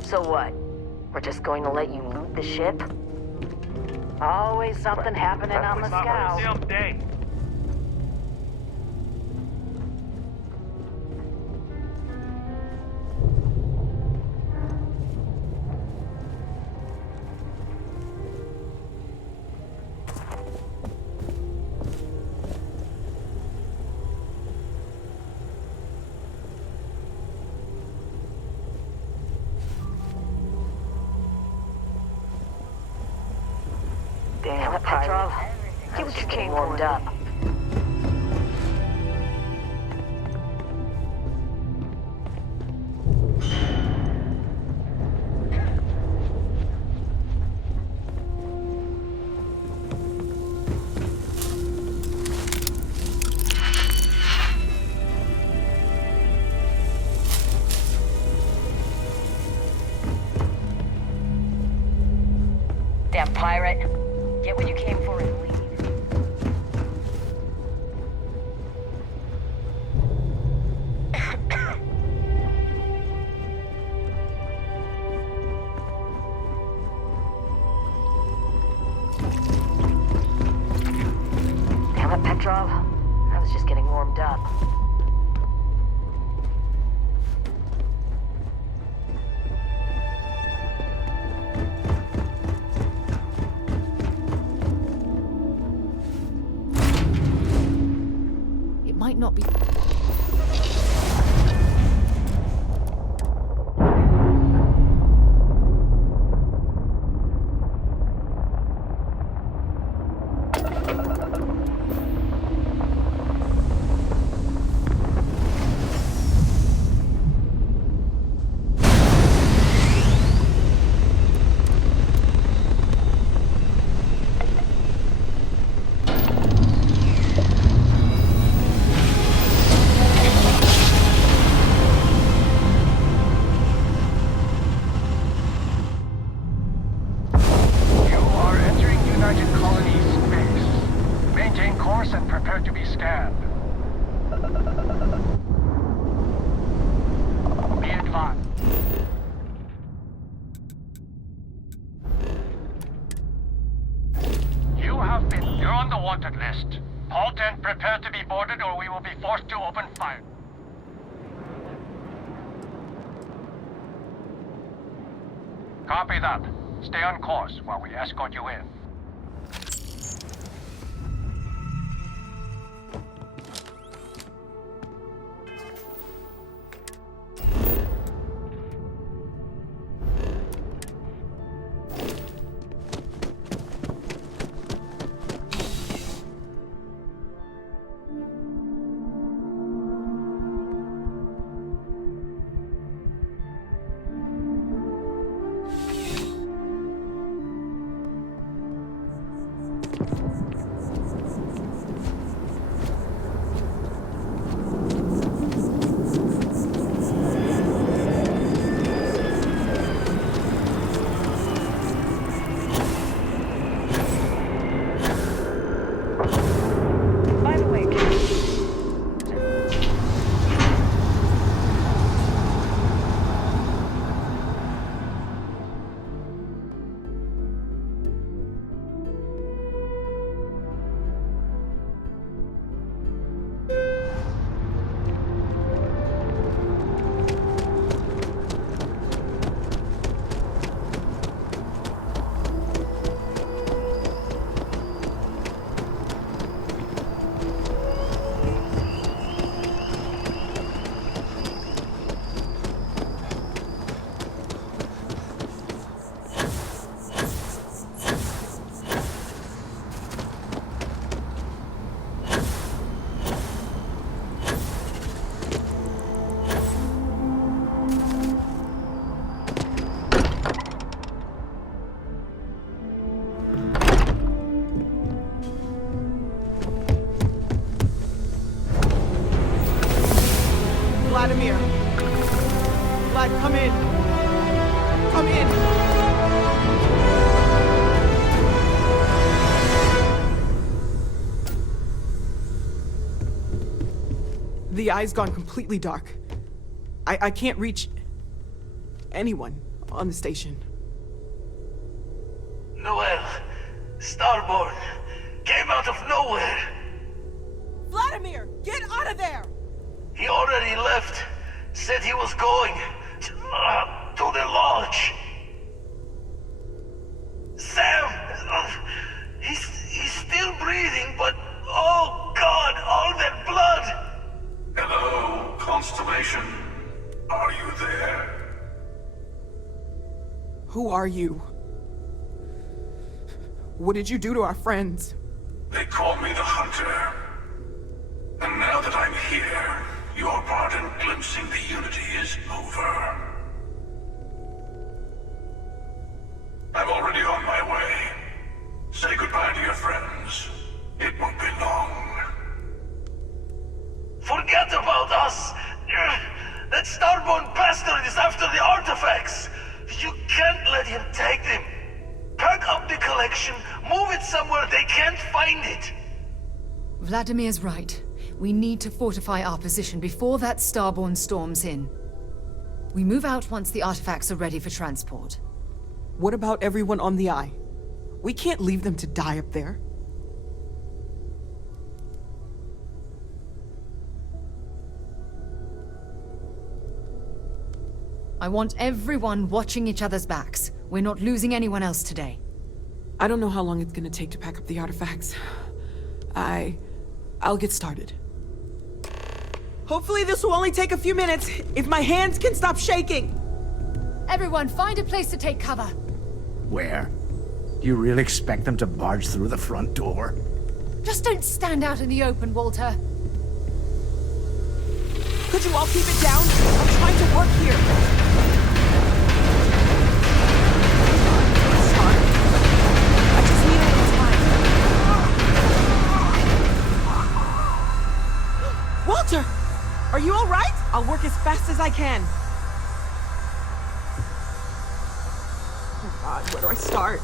So what? We're just going to let you loot the ship? Always something happening on the scout. Damn it, Petrov. Get what you came for. Warmed up. Damn pirate. Get what you came for and leave. Damn it, Petrov. I was just getting warmed up. It might not be. You are entering United Colonies space. Maintain course and prepare to be scanned. Be advised. You're on the wanted list. Halt and prepare to be boarded or we will be forced to open fire. Copy that. Stay on course while we escort you in. Vladimir. Vlad, come in. Come in. The eye's gone completely dark. I can't reach anyone on the station. Noel, Starborn, came out of nowhere. Vladimir, get out of there! He already left. Said he was going to the lodge. Sam, he's still breathing, but oh God, all that blood! Hello, Constellation. Are you there? Who are you? What did you do to our friends? They call me the Hunter. And now that I'm here, your part in glimpsing the Unity is over. I'm already on my way. Say goodbye to your friends. It won't be long. Forget about us! That Starborn bastard is after the artifacts! You can't let him take them! Pack up the collection, move it somewhere they can't find it! Vladimir's right. We need to fortify our position before that Starborn storms in. We move out once the artifacts are ready for transport. What about everyone on the Eye? We can't leave them to die up there. I want everyone watching each other's backs. We're not losing anyone else today. I don't know how long it's gonna take to pack up the artifacts. I'll get started. Hopefully this will only take a few minutes, if my hands can stop shaking! Everyone, find a place to take cover. Where? Do you really expect them to barge through the front door? Just don't stand out in the open, Walter. Could you all keep it down? I'm trying to work here. Sorry. I just need a little time. Walter! Are you all right? I'll work as fast as I can. Oh God, where do I start?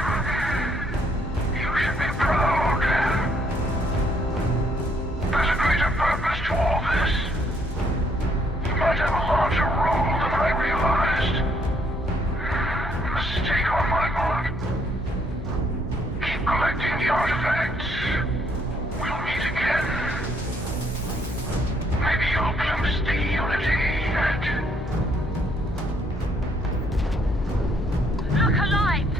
time. You should be proud. There's a greater purpose to all this. You might have a larger role than I realized. Mistake on my part. Keep collecting the artifacts. We'll meet again. Maybe you'll glimpse the unity yet. Look alive!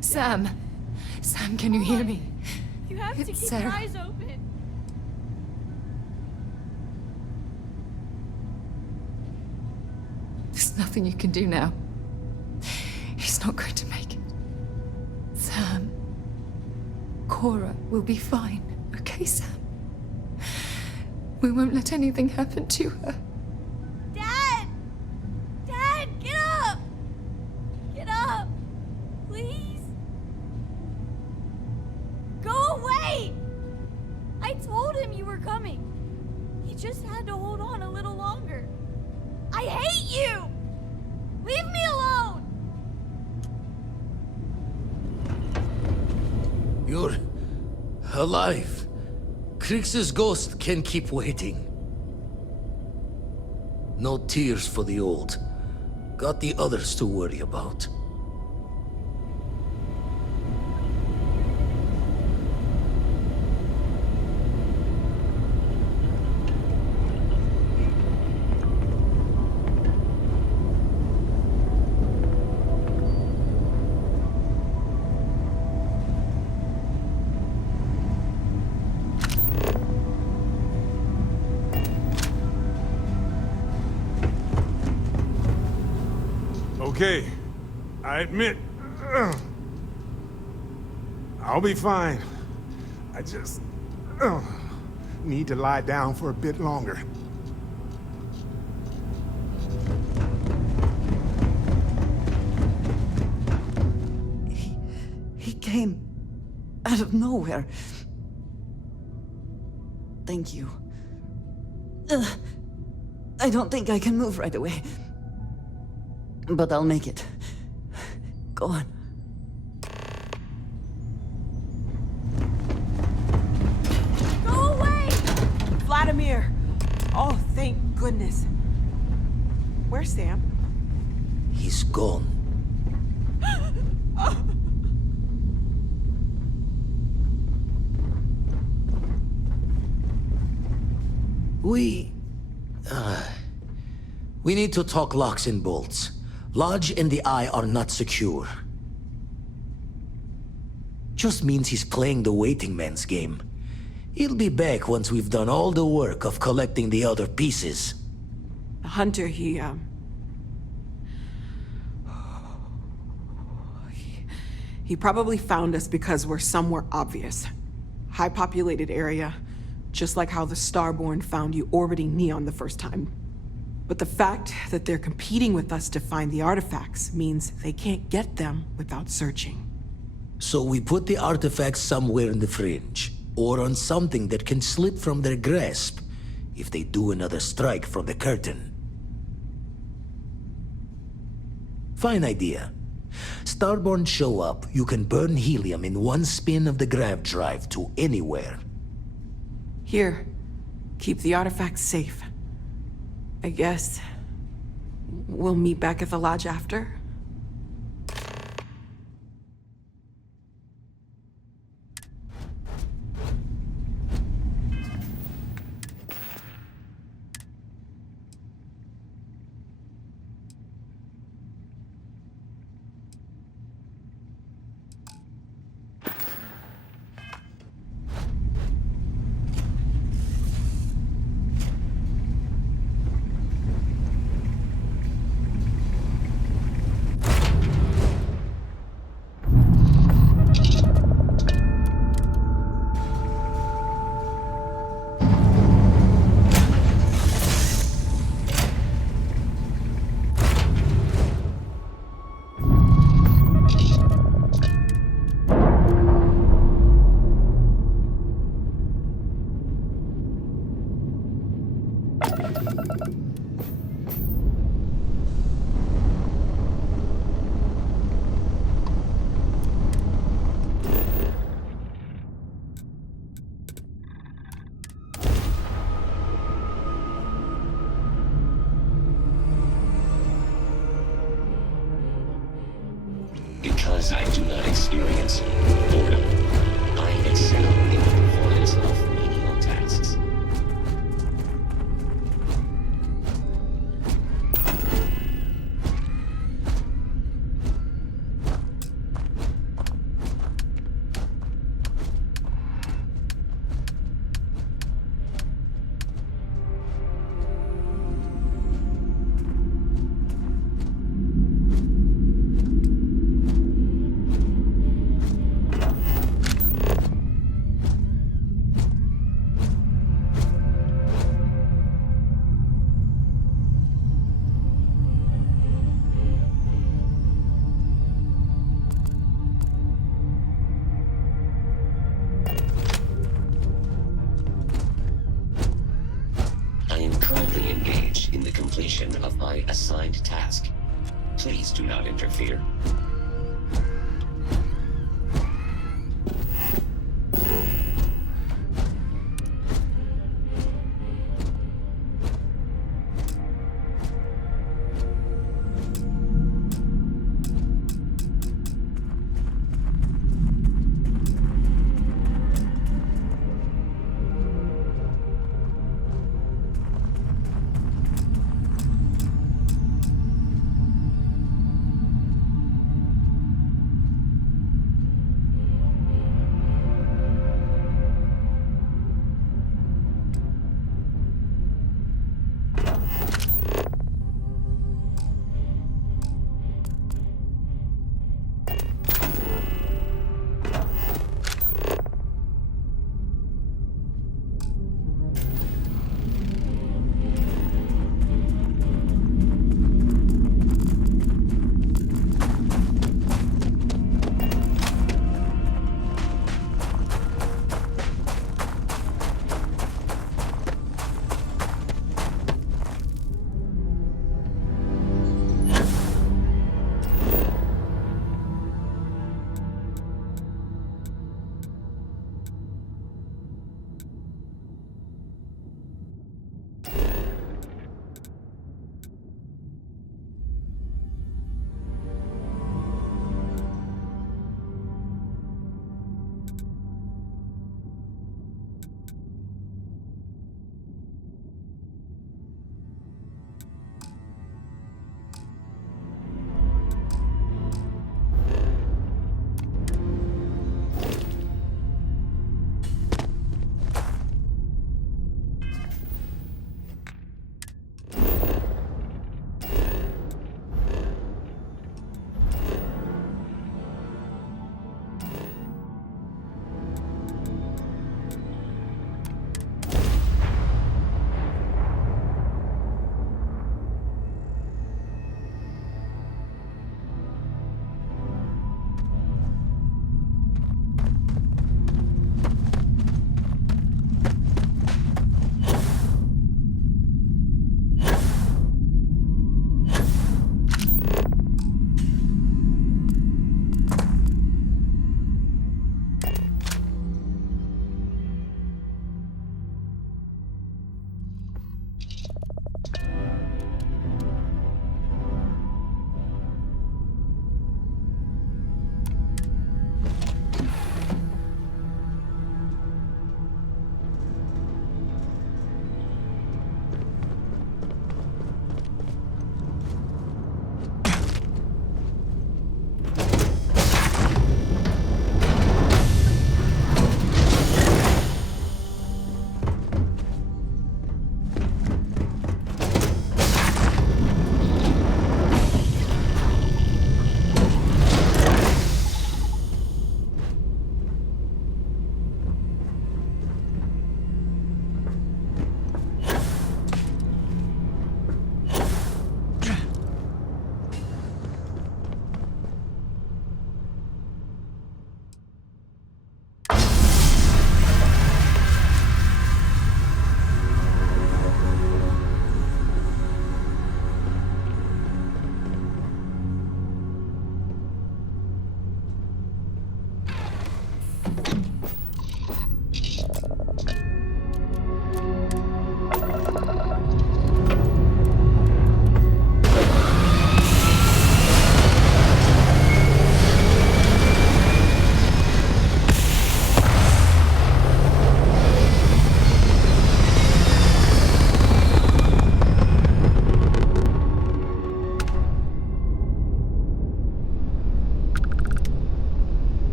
Sam! Sam, can you hear me? You have to It's keep Sarah. your eyes open. There's nothing you can do now. He's not going to make it. Sam. Cora will be fine, okay, Sam? We won't let anything happen to her. Dad! Dad, get up! Get up! Please? Go away! I told him you were coming. He just had to hold on a little longer. I hate you! Leave me alone! You're alive. Krix's ghost can keep waiting. No tears for the old. Got the others to worry about. Okay, I admit, I'll be fine. I just need to lie down for a bit longer. He came out of nowhere. Thank you. I don't think I can move right away. But I'll make it. Go on. Go away! Vladimir! Oh, thank goodness. Where's Sam? He's gone. We need to talk locks and bolts. Lodge and the Eye are not secure. Just means he's playing the waiting man's game. He'll be back once we've done all the work of collecting the other pieces. The hunter, he probably found us because we're somewhere obvious. High-populated area, just like how the Starborn found you orbiting Neon the first time. But the fact that they're competing with us to find the artifacts means they can't get them without searching. So we put the artifacts somewhere in the fringe, or on something that can slip from their grasp if they do another strike from the curtain. Fine idea. Starborn show up, you can burn helium in one spin of the grav drive to anywhere. Here, keep the artifacts safe. I guess we'll meet back at the lodge after. Because I do not experience boredom, I excel in the performance of menial tasks. completion of my assigned task. Please do not interfere.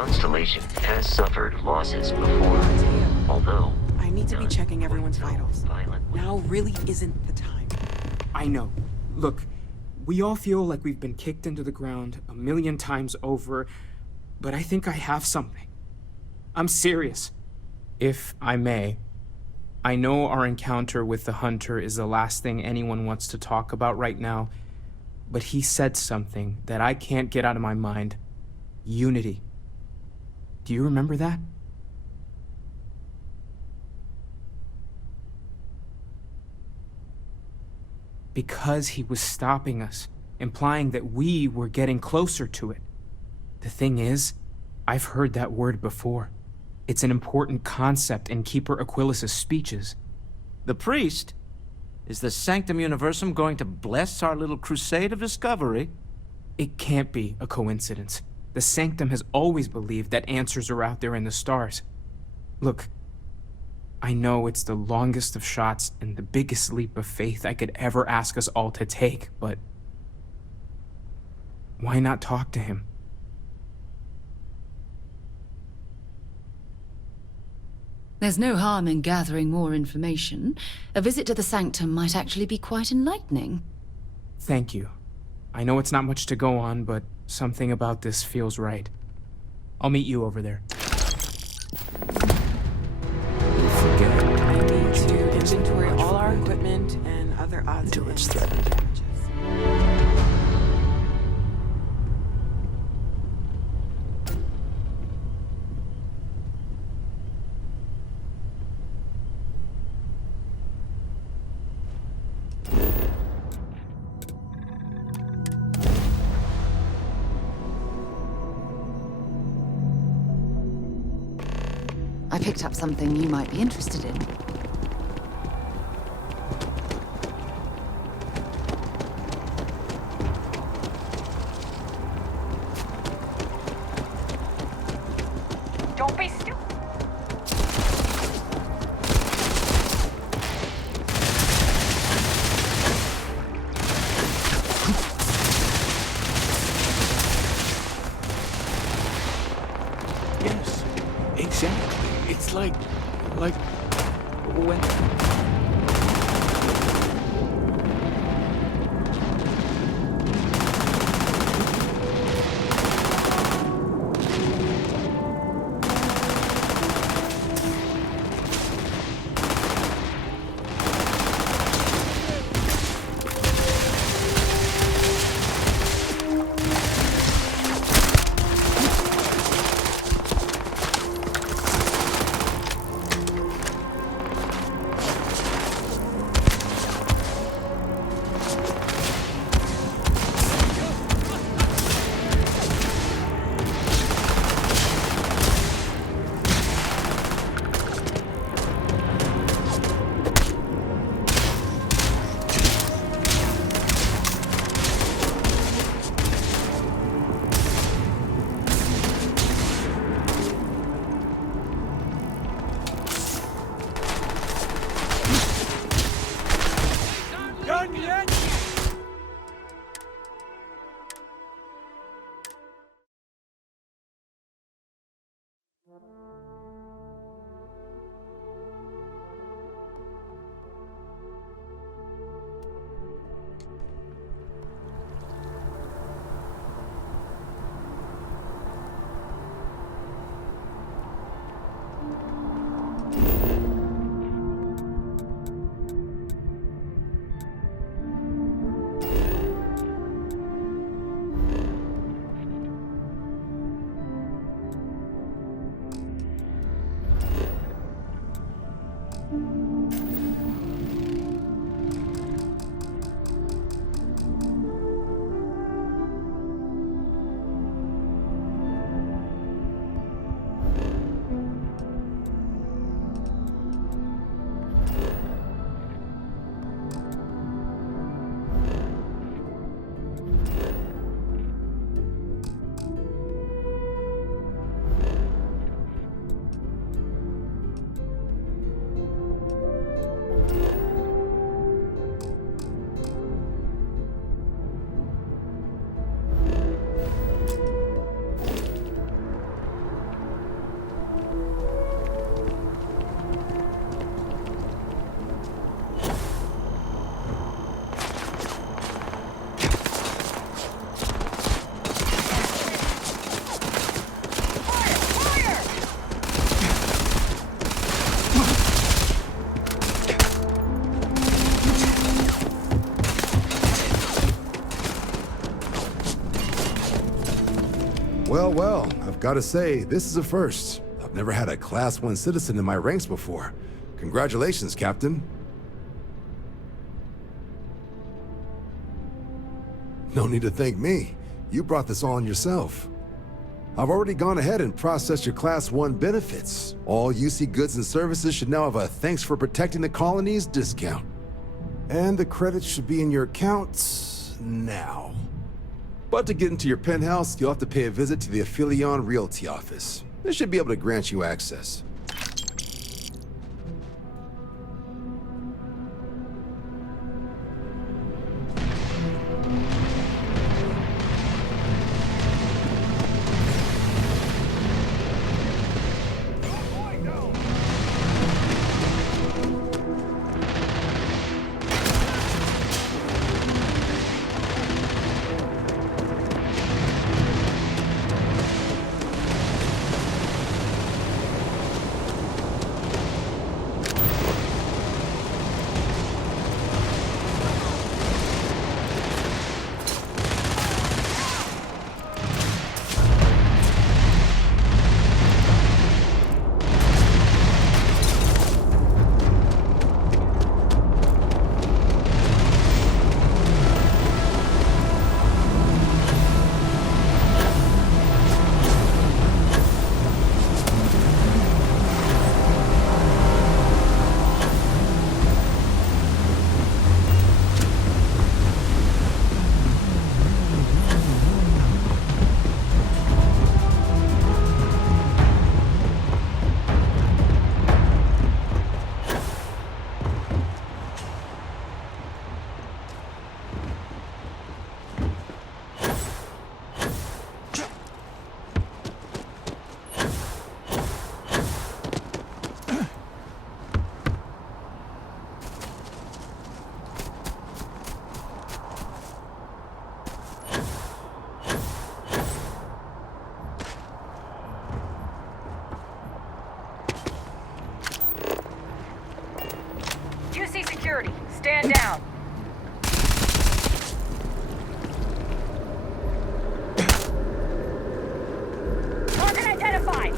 Constellation has suffered losses before, although I need to be checking everyone's vitals. Now really isn't the time. I know. Look, we all feel like we've been kicked into the ground 1,000,000 times over, but I think I have something. I'm serious. If I may, I know our encounter with the Hunter is the last thing anyone wants to talk about right now, but he said something that I can't get out of my mind. Unity. Do you remember that? Because he was stopping us, implying that we were getting closer to it. The thing is, I've heard that word before. It's an important concept in Keeper Aquilas's speeches. The priest? Is the Sanctum Universum going to bless our little crusade of discovery? It can't be a coincidence. The Sanctum has always believed that answers are out there in the stars. Look, I know it's the longest of shots and the biggest leap of faith I could ever ask us all to take, but why not talk to him? There's no harm in gathering more information. A visit to the Sanctum might actually be quite enlightening. Thank you. I know it's not much to go on, but something about this feels right. I'll meet you over there. I need to inventory all our equipment and other odds until and it's ends. threatened. I picked up something you might be interested in. Don't be stupid. Yes, exactly. It's like when... Well, well, I've got to say, this is a first. I've never had a Class 1 citizen in my ranks before. Congratulations, Captain. No need to thank me. You brought this on yourself. I've already gone ahead and processed your Class 1 benefits. All UC goods and services should now have a thanks for protecting the colonies discount. And the credits should be in your accounts now. But to get into your penthouse, you'll have to pay a visit to the Aphelion Realty office. They should be able to grant you access. QC security, stand down. Target identified.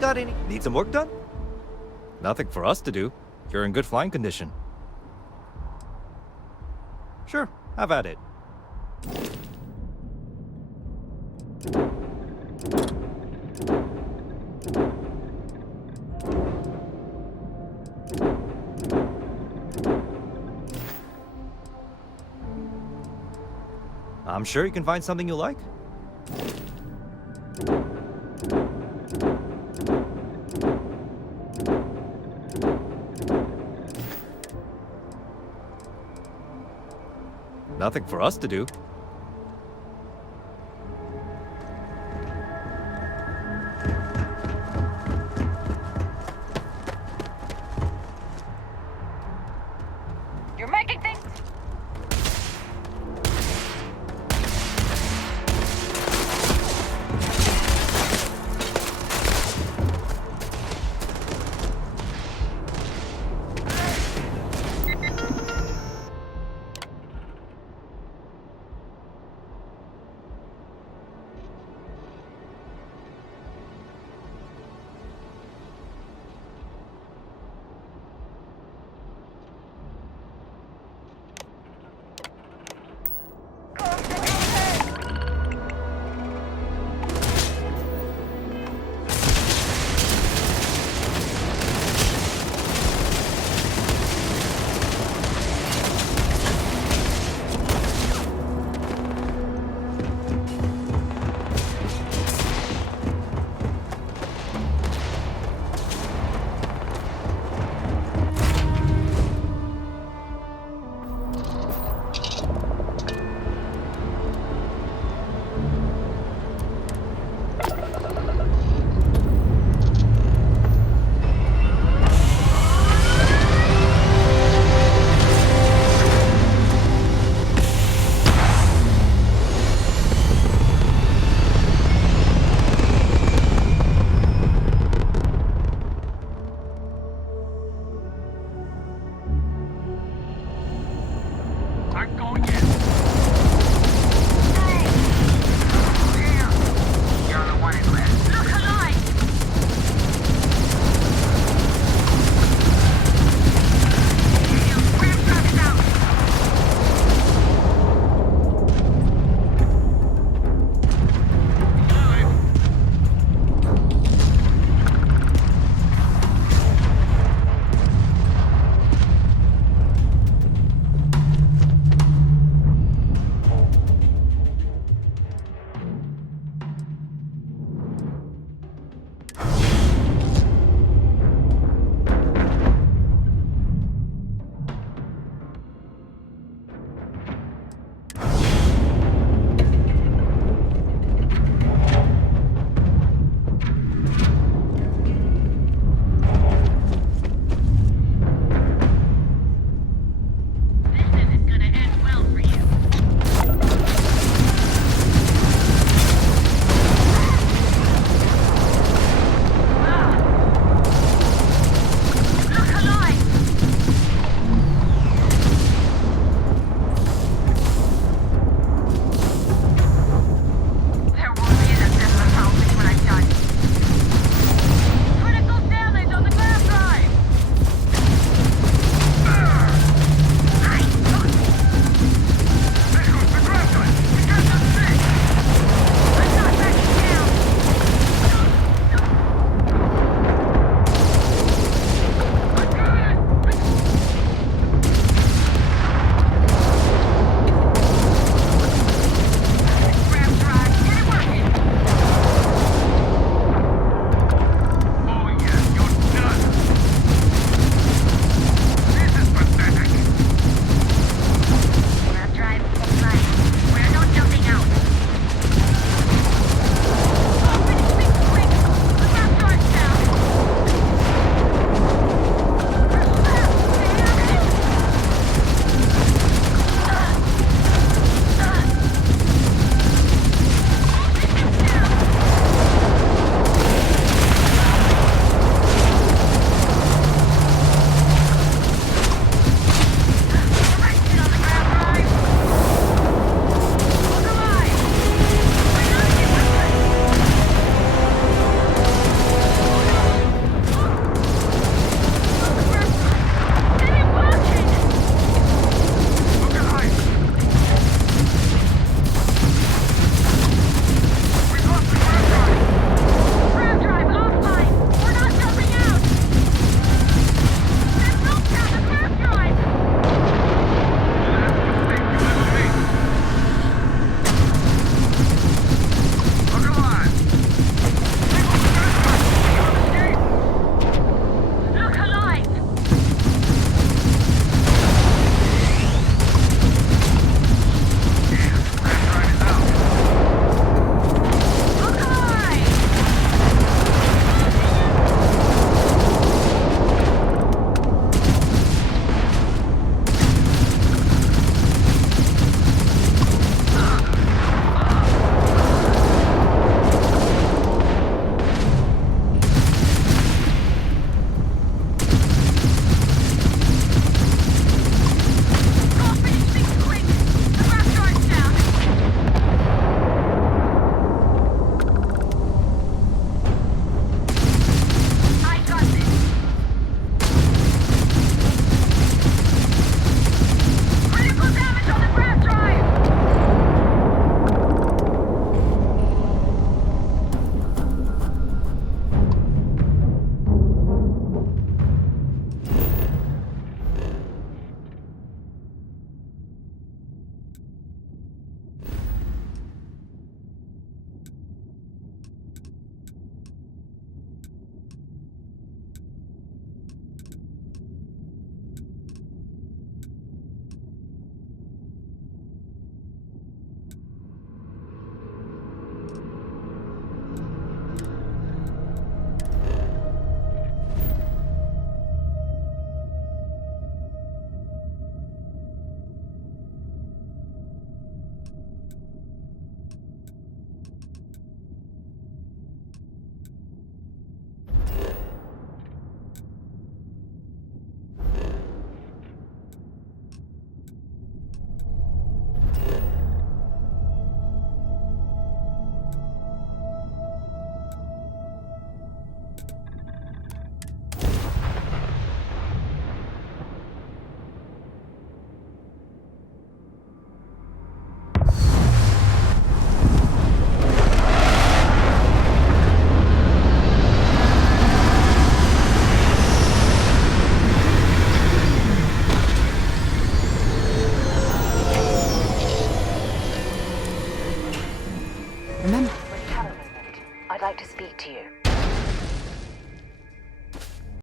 Got any? Need some work done? Nothing for us to do. You're in good flying condition. Sure, have at it. I'm sure you can find something you like. Nothing for us to do.